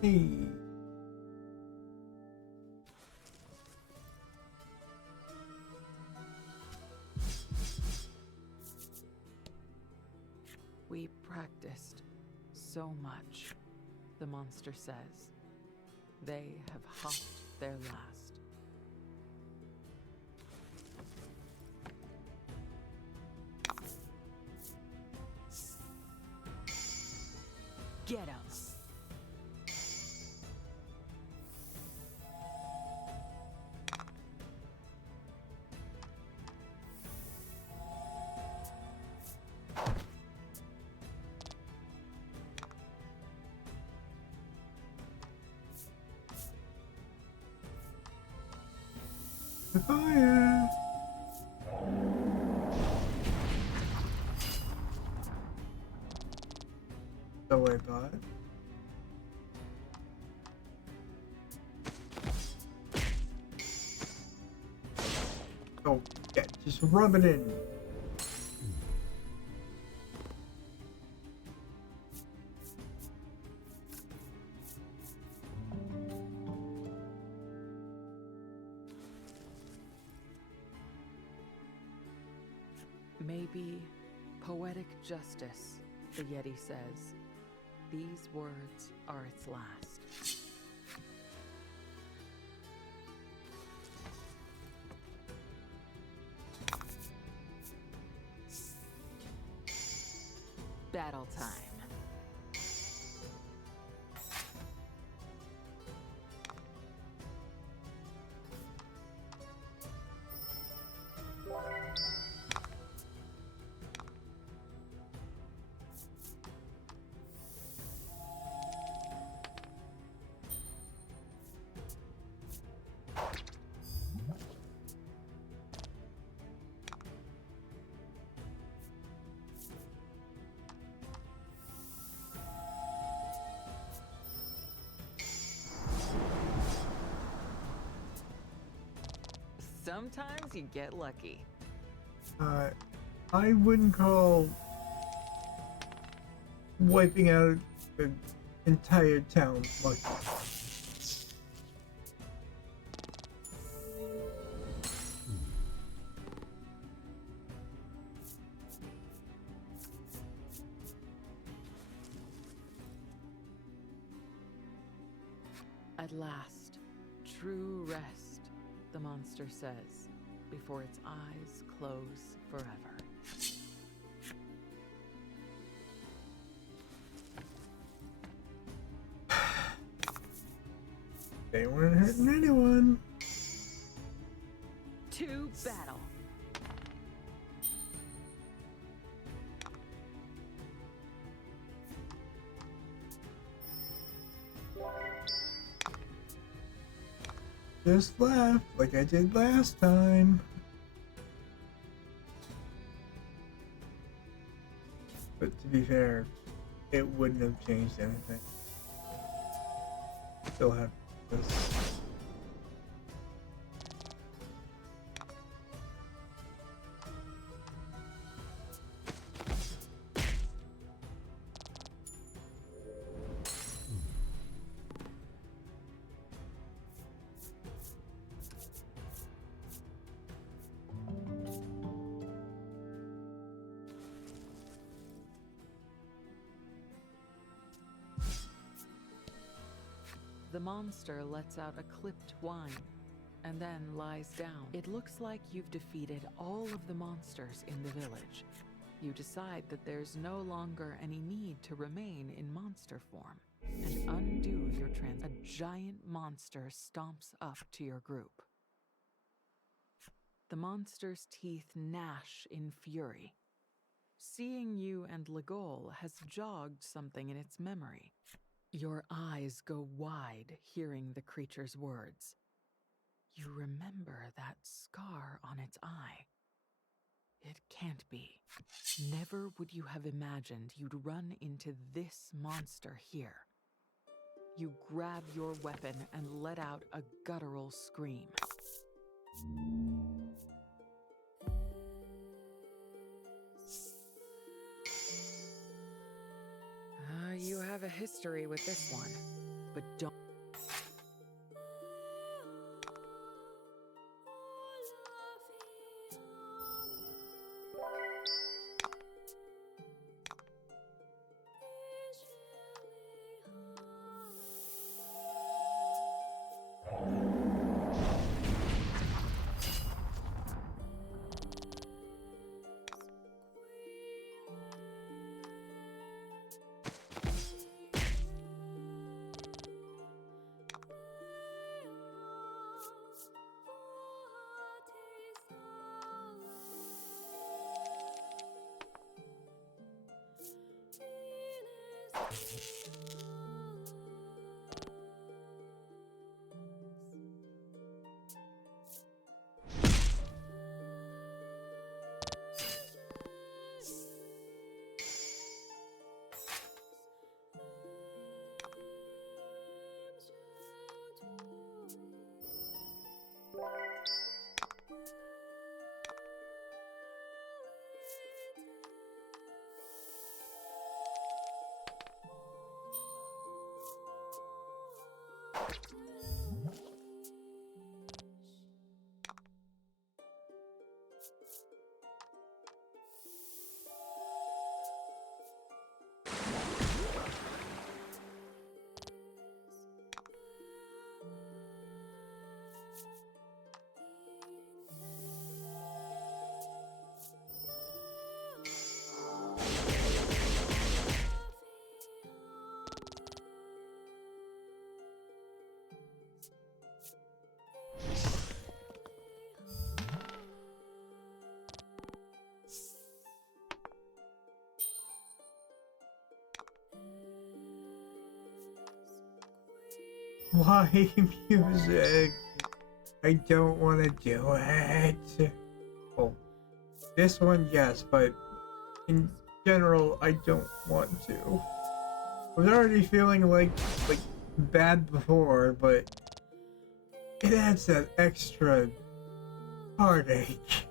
hey. We practiced so much, the monster says. They have hopped their last. Get 'em! Fire. Don't worry about it. Oh, yeah, just rub it in. Maybe poetic justice, the Yeti says. These words are its last. Battle time. Sometimes you get lucky. I wouldn't call wiping out the entire town lucky. At last, true rest, the monster says, before its eyes close forever. They weren't hurting anyone. To battle. Just laugh like I did last time. But to be fair, it wouldn't have changed anything. Still have this. The monster lets out a clipped whine, and then lies down. It looks like you've defeated all of the monsters in the village. You decide that there's no longer any need to remain in monster form, and undo your A giant monster stomps up to your group. The monster's teeth gnash in fury. Seeing you and Legol has jogged something in its memory. Your eyes go wide hearing the creature's words. You remember that scar on its eye. It can't be. Never would you have imagined you'd run into this monster here. You grab your weapon and let out a guttural scream. You have a history with this one, but don't. Why music? I don't want to do it. Well, this one, yes, but in general, I don't want to. I was already feeling like bad before, but it adds that extra heartache.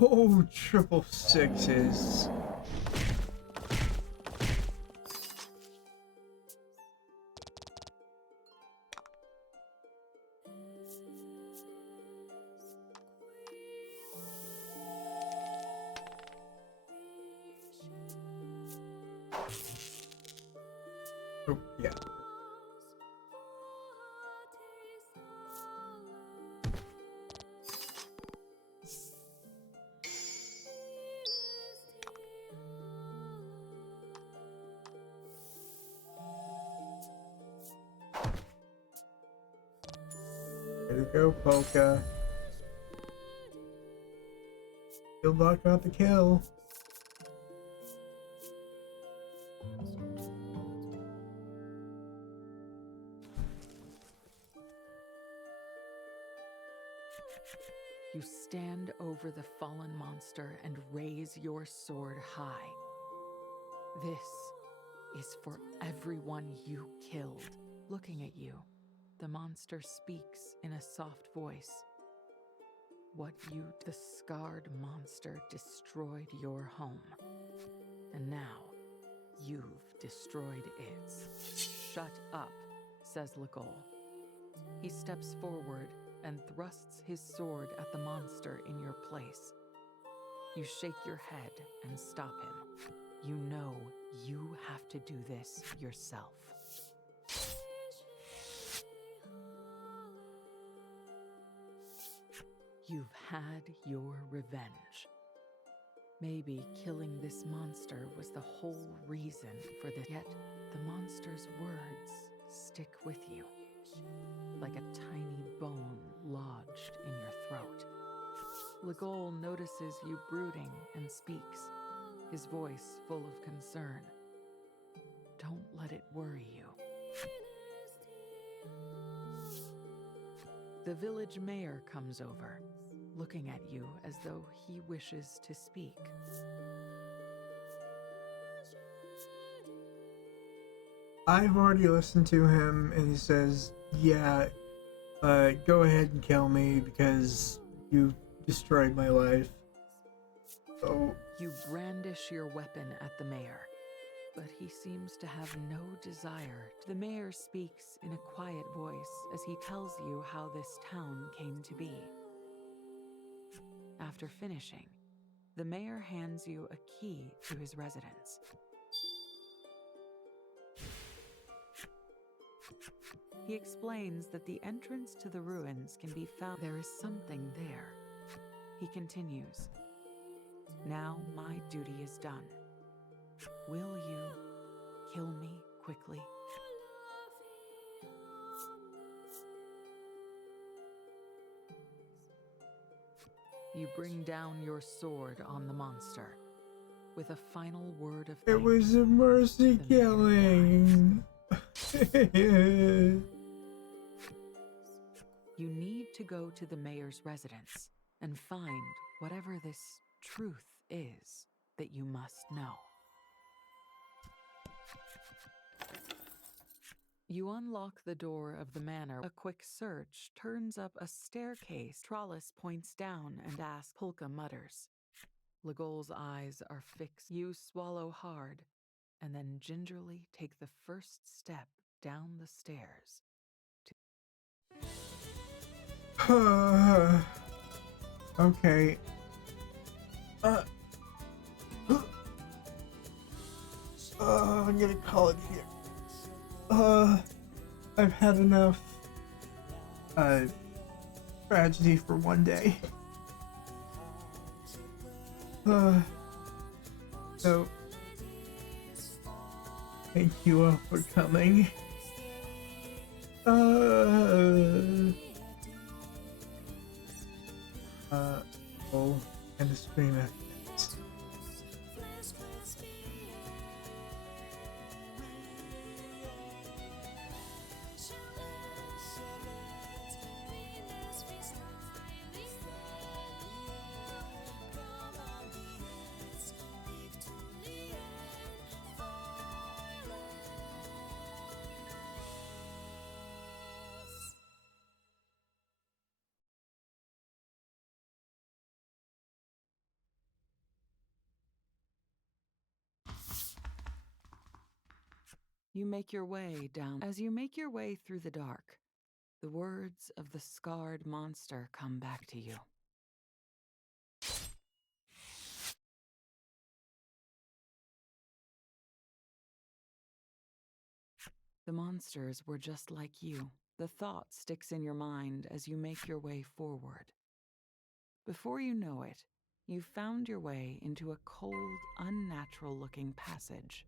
Oh, triple sixes. Oh, yeah. There we go, Polka. Killbot got the kill. You stand over the fallen monster and raise your sword high. This is for everyone you killed. Looking at you, the monster speaks in a soft voice. The scarred monster, destroyed your home. And now, you've destroyed its. Shut up, says Legol. He steps forward and thrusts his sword at the monster in your place. You shake your head and stop him. You know you have to do this yourself. You've had your revenge. Maybe killing this monster was the whole reason for this. Yet the monster's words stick with you, like a tiny bone lodged in your throat. Legol notices you brooding and speaks, his voice full of concern. Don't let it worry you. The village mayor comes over, looking at you as though he wishes to speak. I've already listened to him, and he says, yeah, go ahead and kill me because you destroyed my life. So You brandish your weapon at the mayor, but he seems to have no desire. The mayor speaks in a quiet voice as he tells you how this town came to be. After finishing, the mayor hands you a key to his residence. He explains that the entrance to the ruins can be found. There is something there. He continues, now my duty is done. Will you kill me quickly? You bring down your sword on the monster. With a final word of it thanks, was a mercy the mayor killing. You need to go to the mayor's residence and find whatever this truth is that you must know. You unlock the door of the manor. A quick search turns up a staircase. Trollis points down and asks. Polka mutters. Legol's eyes are fixed. You swallow hard and then gingerly take the first step down the stairs. Okay. Uh, I'm gonna call it here. I've had enough, uh, tragedy for one day. So, thank you all for coming. Oh, and a scream at this. You make your way down. As you make your way through the dark, the words of the scarred monster come back to you. The monsters were just like you. The thought sticks in your mind as you make your way forward. Before you know it, you've found your way into a cold, unnatural-looking passage.